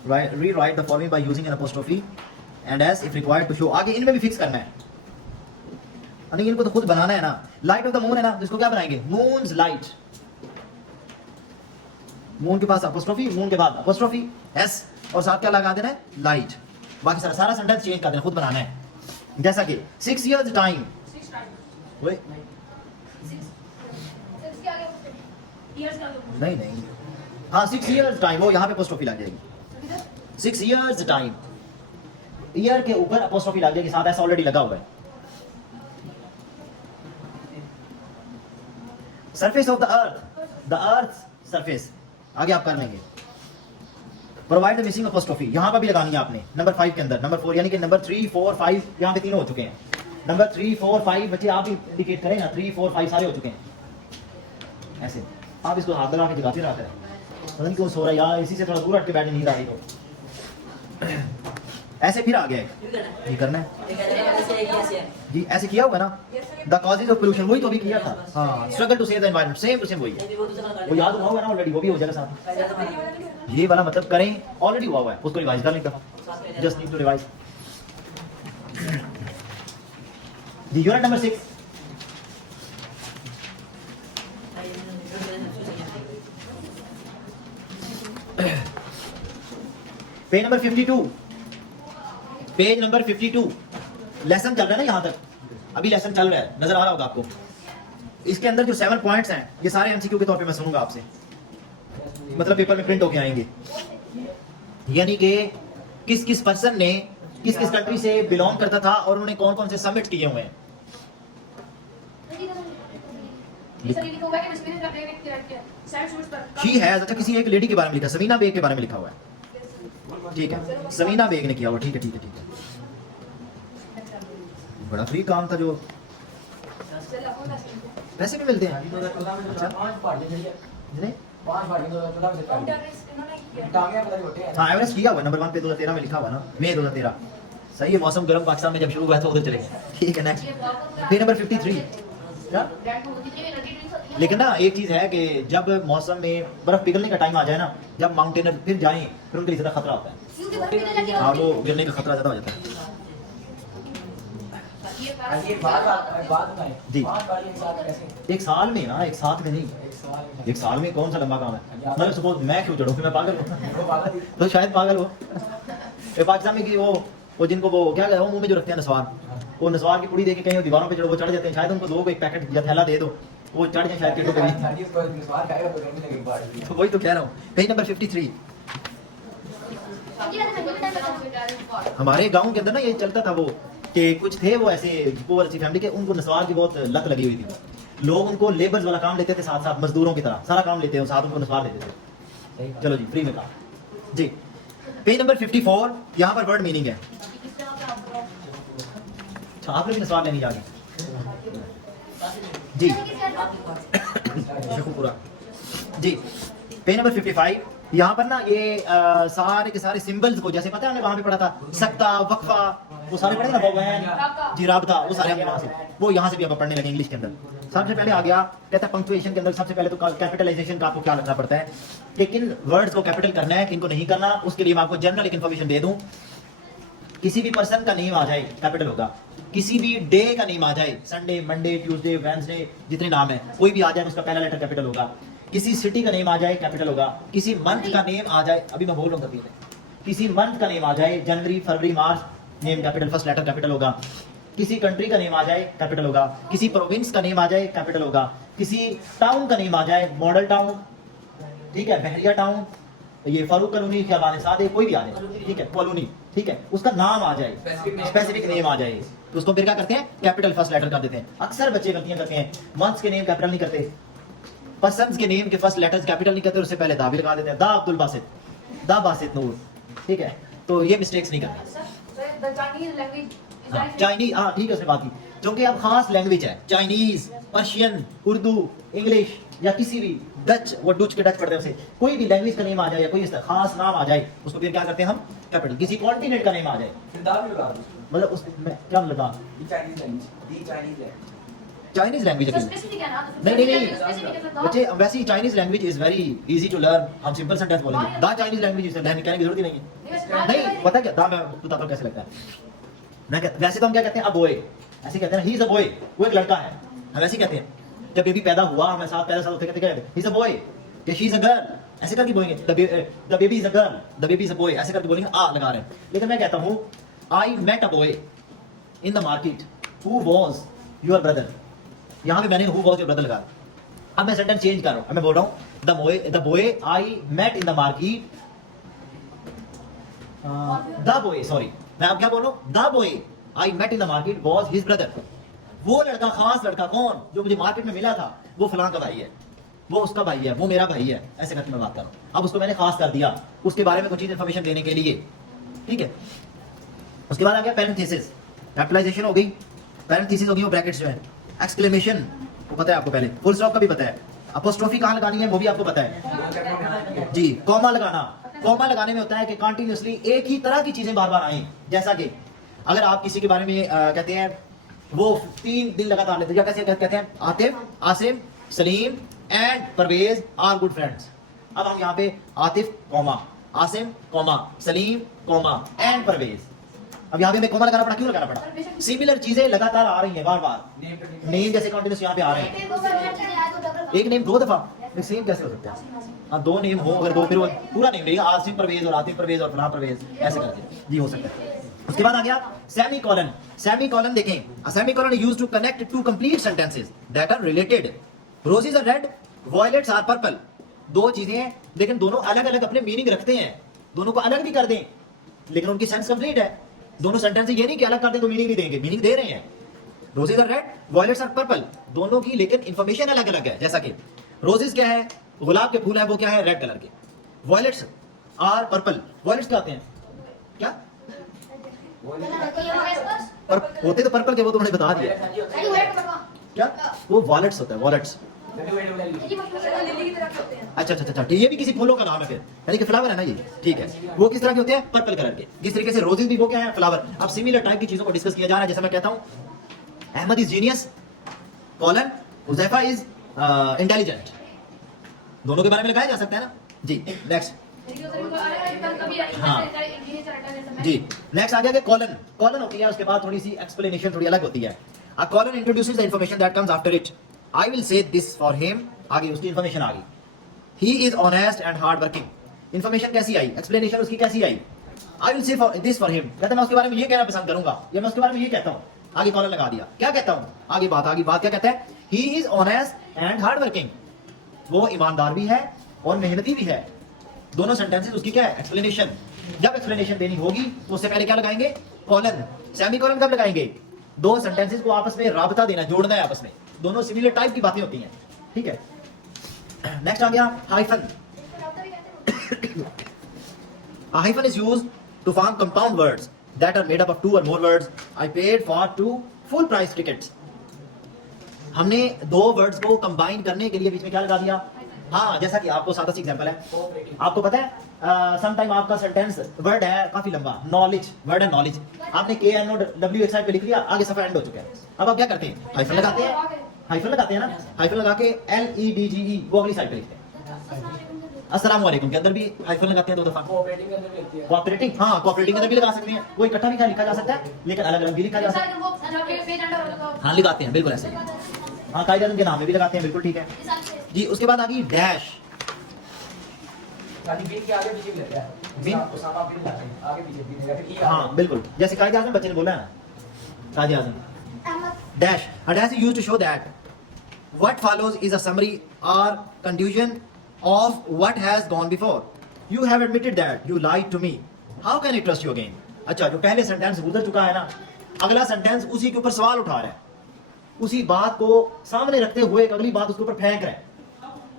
rewrite the following by using an apostrophe and S if required to show. आगे इनमें भी फिक्स करना है, नहीं इनको तो खुद बनाना है ना। लाइट ऑफ द मून है ना, इसको क्या बनाएंगे, मून्स लाइट। मून के पास अपोस्ट्रोफी, मून के बाद अपोस्ट्रोफी एस और साथ क्या लगा देना है, लाइट। बाकी सारा सेंटेंस चेंज कर देना, खुद बनाना है। जैसा कि 6 years टाइम, नहीं हाँ 6 years टाइम, वो यहाँ पे अपोस्ट्रोफी लग जाएगी। 6 years टाइम, ईयर के ऊपर अपोस्ट्रोफी लग जाएगी, साथ ऐसा ऑलरेडी लगा हुआ है। Surface of the earth surface, आगे आप कर लेंगे। प्रोवाइड द मिसिंग अपोस्ट्रोफी, यहां पर भी लगानी है आपने नंबर 5 के अंदर, नंबर 4 यानी कि नंबर 3 4 5 यहां पे तीनों हो चुके हैं। नंबर 3 4 5 बच्चे आप भी इंडिकेट करें ना, 3 4 5 सारे हो चुके हैं। ऐसे आप इसको हाथ लगा के जगाते रहते हैं, पता नहीं क्यों सो रहा है यार, इसी से थोड़ा दूर हट के बैठने नींद आ रही तो ऐसे फिर आ गया है, ये करना है जी, ऐसे किया होगा ना। द कॉजेज ऑफ पोल्यूशन, वही तो अभी किया था। हाँ struggle to save the environment, same to same वही है, वो याद हुआ होगा ना ऑलरेडी, वो भी हो जाएगा साथ। ये वाला मतलब करें, ऑलरेडी हुआ है, उसको रिवाइज कर लें, जस्ट नीड टू रिवाइज। जी unit number 6, page number 52, page number 52। Lesson चल रहा है ना यहां तक, अभी लेसन चल रहा है, नजर आ रहा होगा आपको। इसके अंदर जो 7 पॉइंट्स हैं, ये सारे एमसीक्यू के तौर पे मैं सुनूंगा आपसे, मतलब पेपर में प्रिंट होके आएंगे। यानी कि किस किस पर्सन ने किस किस कंट्री से बिलोंग करता था और उन्होंने कौन कौन से समिट किए हुए हैं। शी हैज, अच्छा किसी एक लेडी के बारे में लिखा, समीना बेग के बारे में लिखा हुआ है, ठीक है, समीना बेग ने किया हुआ, ठीक है ठीक है ठीक है। बड़ा फ्री काम था, जो पैसे भी मिलते हैं। अच्छा हाँ एवरेस्ट किया हुआ नंबर 1 पे 2013 में लिखा हुआ ना, मई 2013। सही है, मौसम गर्म पाकिस्तान में जब शुरू हुआ तो उधर चले गए, ठीक है नेक्स्ट। Page number 53। लेकिन ना एक चीज है कि जब मौसम में बर्फ पिघलने का टाइम आ जाए ना, जब माउंटेनर फिर जाएं फिर उनके लिए ज्यादा खतरा होता है, हाँ वो गिरने का खतरा ज्यादा हो जाता है। जी एक साल में ना, एक साथ में नहीं, एक साल में कौन सा लंबा काम है। मतलब सपोज मैं क्यों चढ़ूं, मैं पागल हूँ तो शायद पागल हो। पाकिस्तान में कि वो जिनको वो क्या वो मुंह में जो रखते हैं नसवार, वो नसवार की पुड़ी दे के कहीं दीवारों पे चढ़ो, वो चढ़ जाते हैं। शायद उनको दो एक पैकेट या थैला दे दो, वो चढ़ जाए शायद के तो वही तो कह रहा हूँ। Page number 53। हमारे गांव के अंदर ना ये चलता था वो कि कुछ थे वो ऐसे पुअर सी फैमिली के, उनको नस्वार की बहुत लत लगी हुई थी। लोग उनको लेबर्स वाला काम लेते थे, साथ साथ मजदूरों की तरह सारा काम लेते हैं, साथ उनको नस्वार लेते थे। चलो जी फ्री में काम जी। पेज नंबर 54, यहाँ पर वर्ड मीनिंग है। आपने भी नस्वार लेनी जाके जी पूरा जी। पेज नंबर 55, यहाँ पर ना ये सारे के सारे सिंबल्स को, जैसे पता है हमने वहां पे पढ़ा था, सकता, वक्फा, वो सारे पढ़े ना, वैन जी, राबता, वो सारे हमने वहां से, वो यहाँ से भी आप पढ़ने लगे इंग्लिश के अंदर। सबसे पहले आ गया, कहता है पंक्चुएशन के अंदर सबसे पहले तो कैपिटलाइजेशन का आपको क्या रखना पड़ता है कि किन वर्ड्स को कैपिटल करना है, किनको नहीं करना। उसके लिए मैं आपको जनरल एक इन्फॉर्मेशन दे दूं, किसी भी पर्सन का नेम आ जाए कैपिटल होगा, किसी भी डे का नेम आ जाए, संडे, मंडे, ट्यूसडे, वेडनेसडे, जितने नाम है कोई भी आ जाए उसका पहला लेटर कैपिटल होगा। किसी सिटी का नेम आ जाए कैपिटल होगा। किसी मंथ का नेम आ जाए, अभी मैं बोल रहा हूँ, किसी मंथ का नेम आ जाए, जनवरी, फरवरी, मार्च, name capital, first letter capital होगा। किसी कंट्री का नेम आ जाए कैपिटल होगा। किसी प्रोविंस का नेम आ जाए कैपिटल होगा। किसी टाउन का नेम आ जाए, मॉडल टाउन, ठीक है, बहरिया टाउन, ये फारूक कॉलोनी, क्या बात है, सादे कोई भी आ जाए, ठीक है, कॉलोनी, ठीक है, उसका नाम आ जाए, स्पेसिफिक नेम आ जाए, तो उसको फिर क्या करते हैं, कैपिटल फर्स्ट लेटर कर देते हैं। अक्सर बच्चे गलतियां करते हैं, मंथ्स के नेम कैपिटल नहीं करते, पर्सन्स के नेम के फर्स्ट लेटर्स कैपिटल नहीं करते, उससे पहले दा भी लगा देते हैं, दा अब्दुल बासित, दा बासित नूर, ठीक है, तो ये मिस्टेक्स नहीं करते। चाइनीज, हाँ ठीक है, उसने बात की, क्योंकि अब खास लैंग्वेज है, चाइनीज, पर्शियन, उर्दू, इंग्लिश या किसी भी डच, वो डच के डच पढ़ते हैं उसे, कोई भी लैंग्वेज का नेम आ जाए या कोई खास नाम आ जाए, उसको फिर क्या करते हैं हम, कैपिटल। किसी कॉन्टिनेंट का नेम आ जाए, मतलब उसमें क्या लगा, चाइनीज लैंग्वेज नहीं बच्चे, वैसे ही Chinese language is very easy to learn. हम सिंपल सेंटेंस बोलेंगे, द चाइनीज लैंग्वेज कहने की जरूरत ही नहीं है। नहीं पता क्या दा, मैं बताता हूँ कैसे लगता है। मैं वैसे तो हम क्या कहते हैं, अ बॉय, ऐसे कहते हैं, ही इज अ बॉय, वो एक लड़का है, हम ऐसे कहते हैं। जब बेबी पैदा हुआ, हमें साथ पैदा साथ होते कहते हैं, ही इज अ बॉय, या शी इज अ गर्ल, ऐसे करके बोलेंगे, the baby is a girl, the baby is a boy, ऐसे करके बोलेंगे, आ लगा रहे हैं। लेकिन मैं कहता हूँ, I met a boy in the market who was your brother, यहाँ पे मैंने हु वाज योर ब्रदर लगा। अब मैं सेंटेंस चेंज कर रहा हूँ, मैं बोल रहा हूँ the boy I met in the market, the boy, sorry मैं अब क्या बोल रहा हूँ, the boy I met in the market was his brother, वो लड़का, खास लड़का कौन, जो मुझे मार्केट में मिला था, वो फलां का भाई है, वो उसका भाई है, वो मेरा भाई है, ऐसे करके मैं बात कर रहा हूँ। अब उसको मैंने खास कर दिया, उसके बारे में कुछ चीज इन्फॉर्मेशन देने के लिए, ठीक है। उसके बाद आ गया पैरेंथेसिस, कैपिटलाइजेशन हो गई, पैरेंथेसिस हो गई, वो ब्रैकेट्स जो है, एक्सक्लेमेशन वो पता है आपको, पहले फुल स्टॉप का भी पता है, अपोस्ट्रोफी कहाँ लगानी है वो भी आपको पता है जी, कॉमा लगाना, कॉमा लगाने में होता है कि कंटिन्यूअसली एक ही तरह की चीजें बार बार आए, जैसा कि अगर आप किसी के बारे में कहते हैं वो 3 दिन लगातार लेते हैं, कैसे कहते हैं, Atif, Asim, Salim and Parvez are good friends. अब हम यहाँ पे Atif comma, Asim comma, Salim comma and Parvez, अब यहाँ पे हमें कॉमा लगाना पड़ा, क्यों लगाना पड़ा, सिमिलर चीजें लगातार आ रही हैं बार बार, नेम जैसे कंटिन्यूस यहाँ पे आ रहे हैं, एक नेम 2 दफा, सेम कैसे हो सकता है, हाँ 2 नेम हो, अगर 2 फिर वो पूरा नेम रहेगा, आसिम परवेज और आतिफ परवेज और फलां परवेज, ऐसे करके जी हो सकता है। उसके बाद आ गया सेमी कॉलन, सेमी कॉलन देखें, a semicolon is used to connect two complete sentences that are related. Roses are red, violets are purple. 2 चीजें हैं, लेकिन दोनों अलग अलग अपने मीनिंग रखते हैं, दोनों को अलग भी कर दें लेकिन उनकी सेंस कंप्लीट है। दोनों सेंटेंस ये नहीं कि अलग कर दें तो मीनिंग भी देंगे, मीनिंग दे रहे हैं। Roses are red, violets are purple, दोनों की लेकिन इंफॉर्मेशन अलग अलग है। जैसा कि रोजेज क्या है, गुलाब के फूल है, वो क्या है, रेड कलर के। वायलेट्स आर पर्पल, वायलेट्स क्या होते हैं, क्या होते तो पर्पल के, वो तो उन्होंने बता दिया, क्या वो वॉलेट्स होता है, वॉलेट्स। अच्छा अच्छा अच्छा, ये भी किसी फूलों का नाम है फिर, यानी कि फ्लावर है ना ये, ठीक है। वो किस तरह के होते हैं, पर्पल कलर के। जिस तरीके से रोजेज भी वो क्या है, फ्लावर। अब सिमिलर टाइप की चीजों को डिस्कस किया जा रहा है। जैसा मैं कहता हूं, Ahmed is genius, colon, Huzaifa is intelligent, दोनों के बारे में लगाया जा सकता है ना जी। नेक्स्ट हाँ जी, नेक्स्ट आ गया कॉलन। कॉलन होती है, उसके बाद थोड़ी सी एक्सप्लेनेशन थोड़ी अलग होती है। A colon introduces the information that comes after it. I will say this for him, आगे उसकी इंफॉर्मेशन आ गई। He is honest and hard working, information कैसी आई, एक्सप्लेनेशन उसकी कैसी आई। I will say this for him, कहता मैं उसके बारे में ये कहना पसंद करूंगा, या मैं उसके बारे में ये कहता हूँ, आगे कॉलन लगा दिया। क्या कहता हूँ, आगे बात क्या कहता है, ही is honest and hard working, वो ईमानदार भी है और मेहनती भी है। दोनों सेंटेंसेस उसकी क्या है, एक्सप्लेनेशन। जब एक्सप्लेनेशन देनी होगी तो उससे पहले क्या लगाएंगे, कॉलन। सेमी कॉलन कब लगाएंगे, 2 सेंटेंसेस को आपस में राबता देना, जोड़ना है आपस में, दोनों सिमिलर टाइप की बातें होती हैं, ठीक है। नेक्स्ट आ गया hyphen. Hyphen is used to form compound words that are made up of 2 or more words. I paid for 2 full price tickets. हमने 2 वर्ड्स को कंबाइन करने के लिए बीच में क्या लगा दिया, हाँ, जैसा कि आपको सादा सी एग्जांपल है, आपको पता है सम टाइम आपका सेंटेंस वर्ड है काफी लंबा, नॉलेज, वर्ड है नॉलेज, आपने के एन ओ डब्ल्यू एक साइड पे लिख लिया, आगे सफा एंड हो चुका है। अब आप क्या करते हैं, हाइफन लगाते हैं, हाइफन लगाते हैं ना, हाइफन लगा के एल ई डी जी ई वो अगली साइड पे लिखते हैं। अस्सलाम वालेकुम के अंदर भी हाइफन लगाते हैं 2 दफा। कोऑपरेटिंग के अंदर भी लिखती है। कोऑपरेटिंग, हाँ कोऑपरेटिंग के अंदर भी लगा सकते हैं, वो इकट्ठा भी लिखा जा सकता है लेकिन अलग अलग भी लिखा जा सकता है। हाँ लगाते हैं, बिल्कुल ऐसे ही। हाँ कायदे के नाम में भी लगाते हैं, बिल्कुल ठीक है जी। उसके बाद आ गई डैश, यानी बिन के आगे पीछे भी लगता है। बिन? उसामा बिन लाते हैं, आगे पीछे बिन है, फिर ई हाँ बिल्कुल, जैसे कायदे आज़म बच्चे ने बोला है ना, कायदे आज़म dash, a dash is used to show that what follows is a summary or conclusion of what has gone before. You have admitted that you lied to me. How can I trust you again? अच्छा, जो पहले sentence गुजर चुका है ना, अगला sentence उसी के ऊपर सवाल उठा रहा है, उसी बात को सामने रखते हुए एक अगली बात उसके ऊपर फेंक रहा है।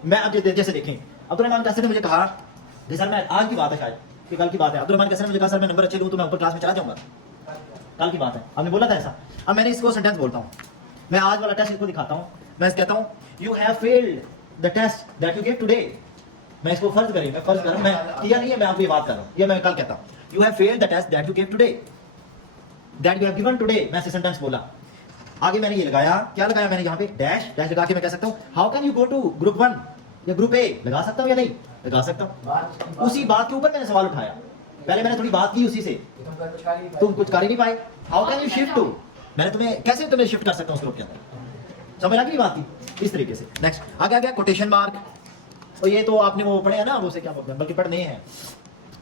मैं अब जैसे देखें, अब्दुल कैसर ने मुझे कहा कि सर मैं आज की बात है शायद कि कल की बात है, अब्दुल कैसर ने मुझे कहा सर मैं नंबर अच्छे लूँ तो मैं ऊपर क्लास में चला जाऊंगा, कल की बात है, आपने बोला था ऐसा। अब मैंने इसको सेंटेंस बोलता हूँ, मैं आज वाला टेस्ट इसको दिखाता हूँ, मैं कहता हूँ you have failed the test that you give today. मैं इसको फर्ज करी, मैं फर्ज करूँ, मैं किया नहीं है, मैं आपको ये बात कर रहा हूँ, ये मैं कल कहता हूँ you have failed the test that you give today, that you have given today, मैं सेंटेंस बोला। आगे मैंने ये लगाया, क्या लगाया मैंने यहाँ पे डैश, डैश लगा के मैं कह सकता हूँ how can you go to group 1 या ग्रुप ए, लगा सकता हूँ या नहीं लगा सकता हूँ। उसी बात के ऊपर मैंने सवाल उठाया, पहले मैंने थोड़ी बात की उसी से, तुम कुछ कर ही नहीं पाए, how can you shift to, मैंने तुम्हें कैसे तुम्हें शिफ्ट कर सकता हूँ उस ग्रुप के अंदर, समझ लगी बात की इस तरीके से। नेक्स्ट आगे आ गया कोटेशन मार्क, और ये तो आपने वो पढ़े है ना, वो से क्या बोलते हैं, बल्कि पढ़ नहीं है,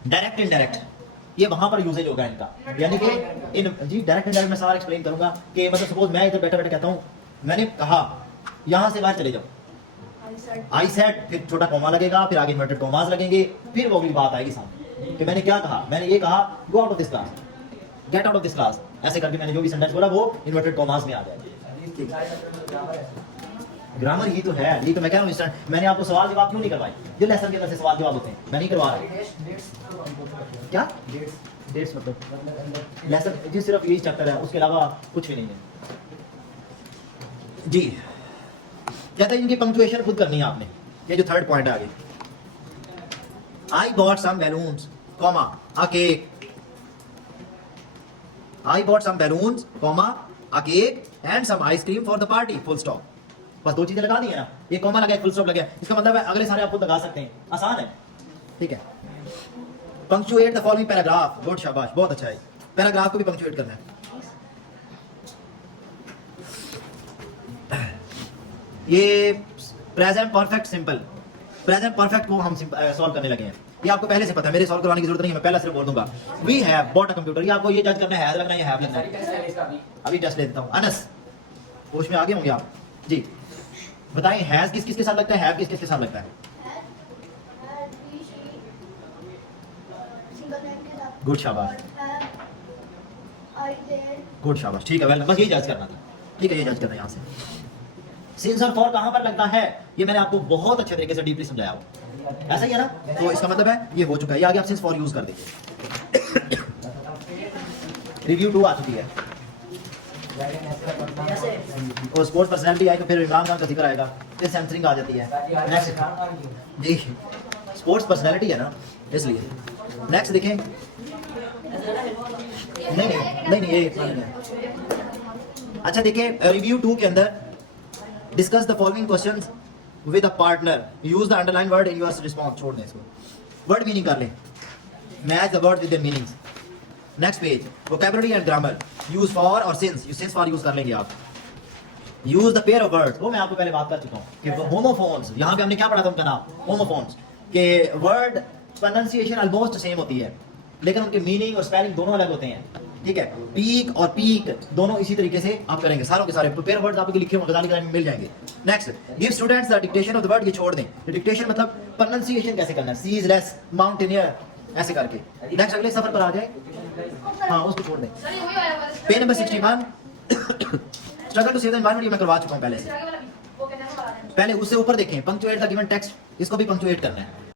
डायरेक्ट इनडायरेक्ट, ये वहां पर यूजेज होगा इनका, यानी कि इन जी डायरेक्ट इनडायरेक्ट मैं सारा एक्सप्लेन करूंगा कि मतलब सपोज मैं इधर बैठा बैठा कहता हूँ, मैंने कहा यहां से बाहर चले जाओ, आई सेड, फिर छोटा कॉमा लगेगा, फिर आगे इन्वर्टेड कॉमास लगेंगे, फिर वो अगली बात आएगी सामने कि मैंने क्या कहा, मैंने ये कहा go out of this class, get out of this class, ऐसे करके मैंने जो भी सेंटेंस बोला वो इन्वर्टेड कॉमास में आ जाएगा। ग्रामर ही तो है, ये तो मैं कह रहा हूँ, मैंने आपको सवाल जवाब क्यों नहीं करवाई, जो लेसन के अंदर से सवाल जवाब होते हैं मैं नहीं करवा रहा। क्या डेट्स मतलब लेसन जी सिर्फ यही चैप्टर है, उसके अलावा कुछ भी नहीं है जी। कहते हैं इनकी पंक्चुएशन खुद करनी है आपने, ये जो थर्ड पॉइंट है आगे, I bought some balloons comma a cake, I bought some balloons comma a cake and some ice cream for the party, full stop. बस 2 चीजें लगा दी है ना, ये कॉमा लगा फुल स्टॉप लगा, इसका मतलब है अगले सारे आप खुद लगा सकते हैं, आसान है, ठीक है। Punctuate the following paragraph, good शाबाश, बहुत अच्छा है, पैराग्राफ को भी पंक्चुएट करना है। ये present perfect simple, present perfect को हम सॉल्व करने लगे हैं, ये आपको पहले से पता है, मेरे सॉल्व करवाने की जरूरत नहीं है, मैं पहले सिर्फ बोल दूंगा we have bought a computer, ये आपको ये जज करना है लगना है हैव लगना है। अभी टेस्ट ले देता हूं, अनस होश में आगे होंगे आप जी, बताएं हैज किस किस के साथ लगता है, हैव किस किस के साथ लगता है, गुड शाबाश, गुड शाबाश, ठीक है, वेल बस यही जज करना था, ठीक है, ये जज करना है यहाँ से। सिंस और फॉर कहां पर लगता है, ये मैंने आपको बहुत अच्छे तरीके से डीपली समझाया हो, ऐसा ही है ना, तो इसका मतलब है ये हो चुका है, ये आगे आप सिंस फॉर यूज कर दीजिए। रिव्यू 2 आ चुकी है, और स्पोर्ट्स पर्सनालिटी आएगा, फिर इमरान खान का जिक्र आएगा, फिर सैमसंग आ जाती है, नेक्स्ट जी स्पोर्ट्स पर्सनालिटी है ना इसलिए। नेक्स्ट देखें, नहीं ये इतना नहीं है। अच्छा देखिए रिव्यू 2 के अंदर discuss the following questions with a partner, use the underline word in your response, छोड़ दें इसको, वर्ड मीनिंग कर लें, match the word with their meanings. Next page vocabulary and grammar, use for और सिंस, सिंस फॉर यूज कर लेंगे आप, use the pair of words, वो मैं आपको पहले बात कर चुका हूं कि होमोफोन्स, यहां पे हमने क्या पढ़ा था उनका नाम होमोफोन्स, के वर्ड प्रोनाउंसिएशन ऑलमोस्ट सेम होती है लेकिन उनके मीनिंग और स्पेलिंग दोनों अलग होते हैं, ठीक है। पीक और पीक दोनों इसी तरीके से आप करेंगे, सारों के सारे पेयर वर्ड्स आपके लिखे हुए गजाली में मिल जाएंगे। Next give students the dictation of the word, ये छोड़ दें, डिक्टेशन मतलब प्रोनाउंसिएशन कैसे करना है, सीज लेस माउंटेनियर ऐसे करके। नेक्स्ट अगले सफर पर आ जाए, हाँ उसको छोड़ दें। Page number 61 struggle to save the environment, ये मैं करवा चुका हूं पहले से, पहले उससे ऊपर देखें पंक्चुएट द गिवन टेक्स्ट, इसको भी पंक्चुएट करना है।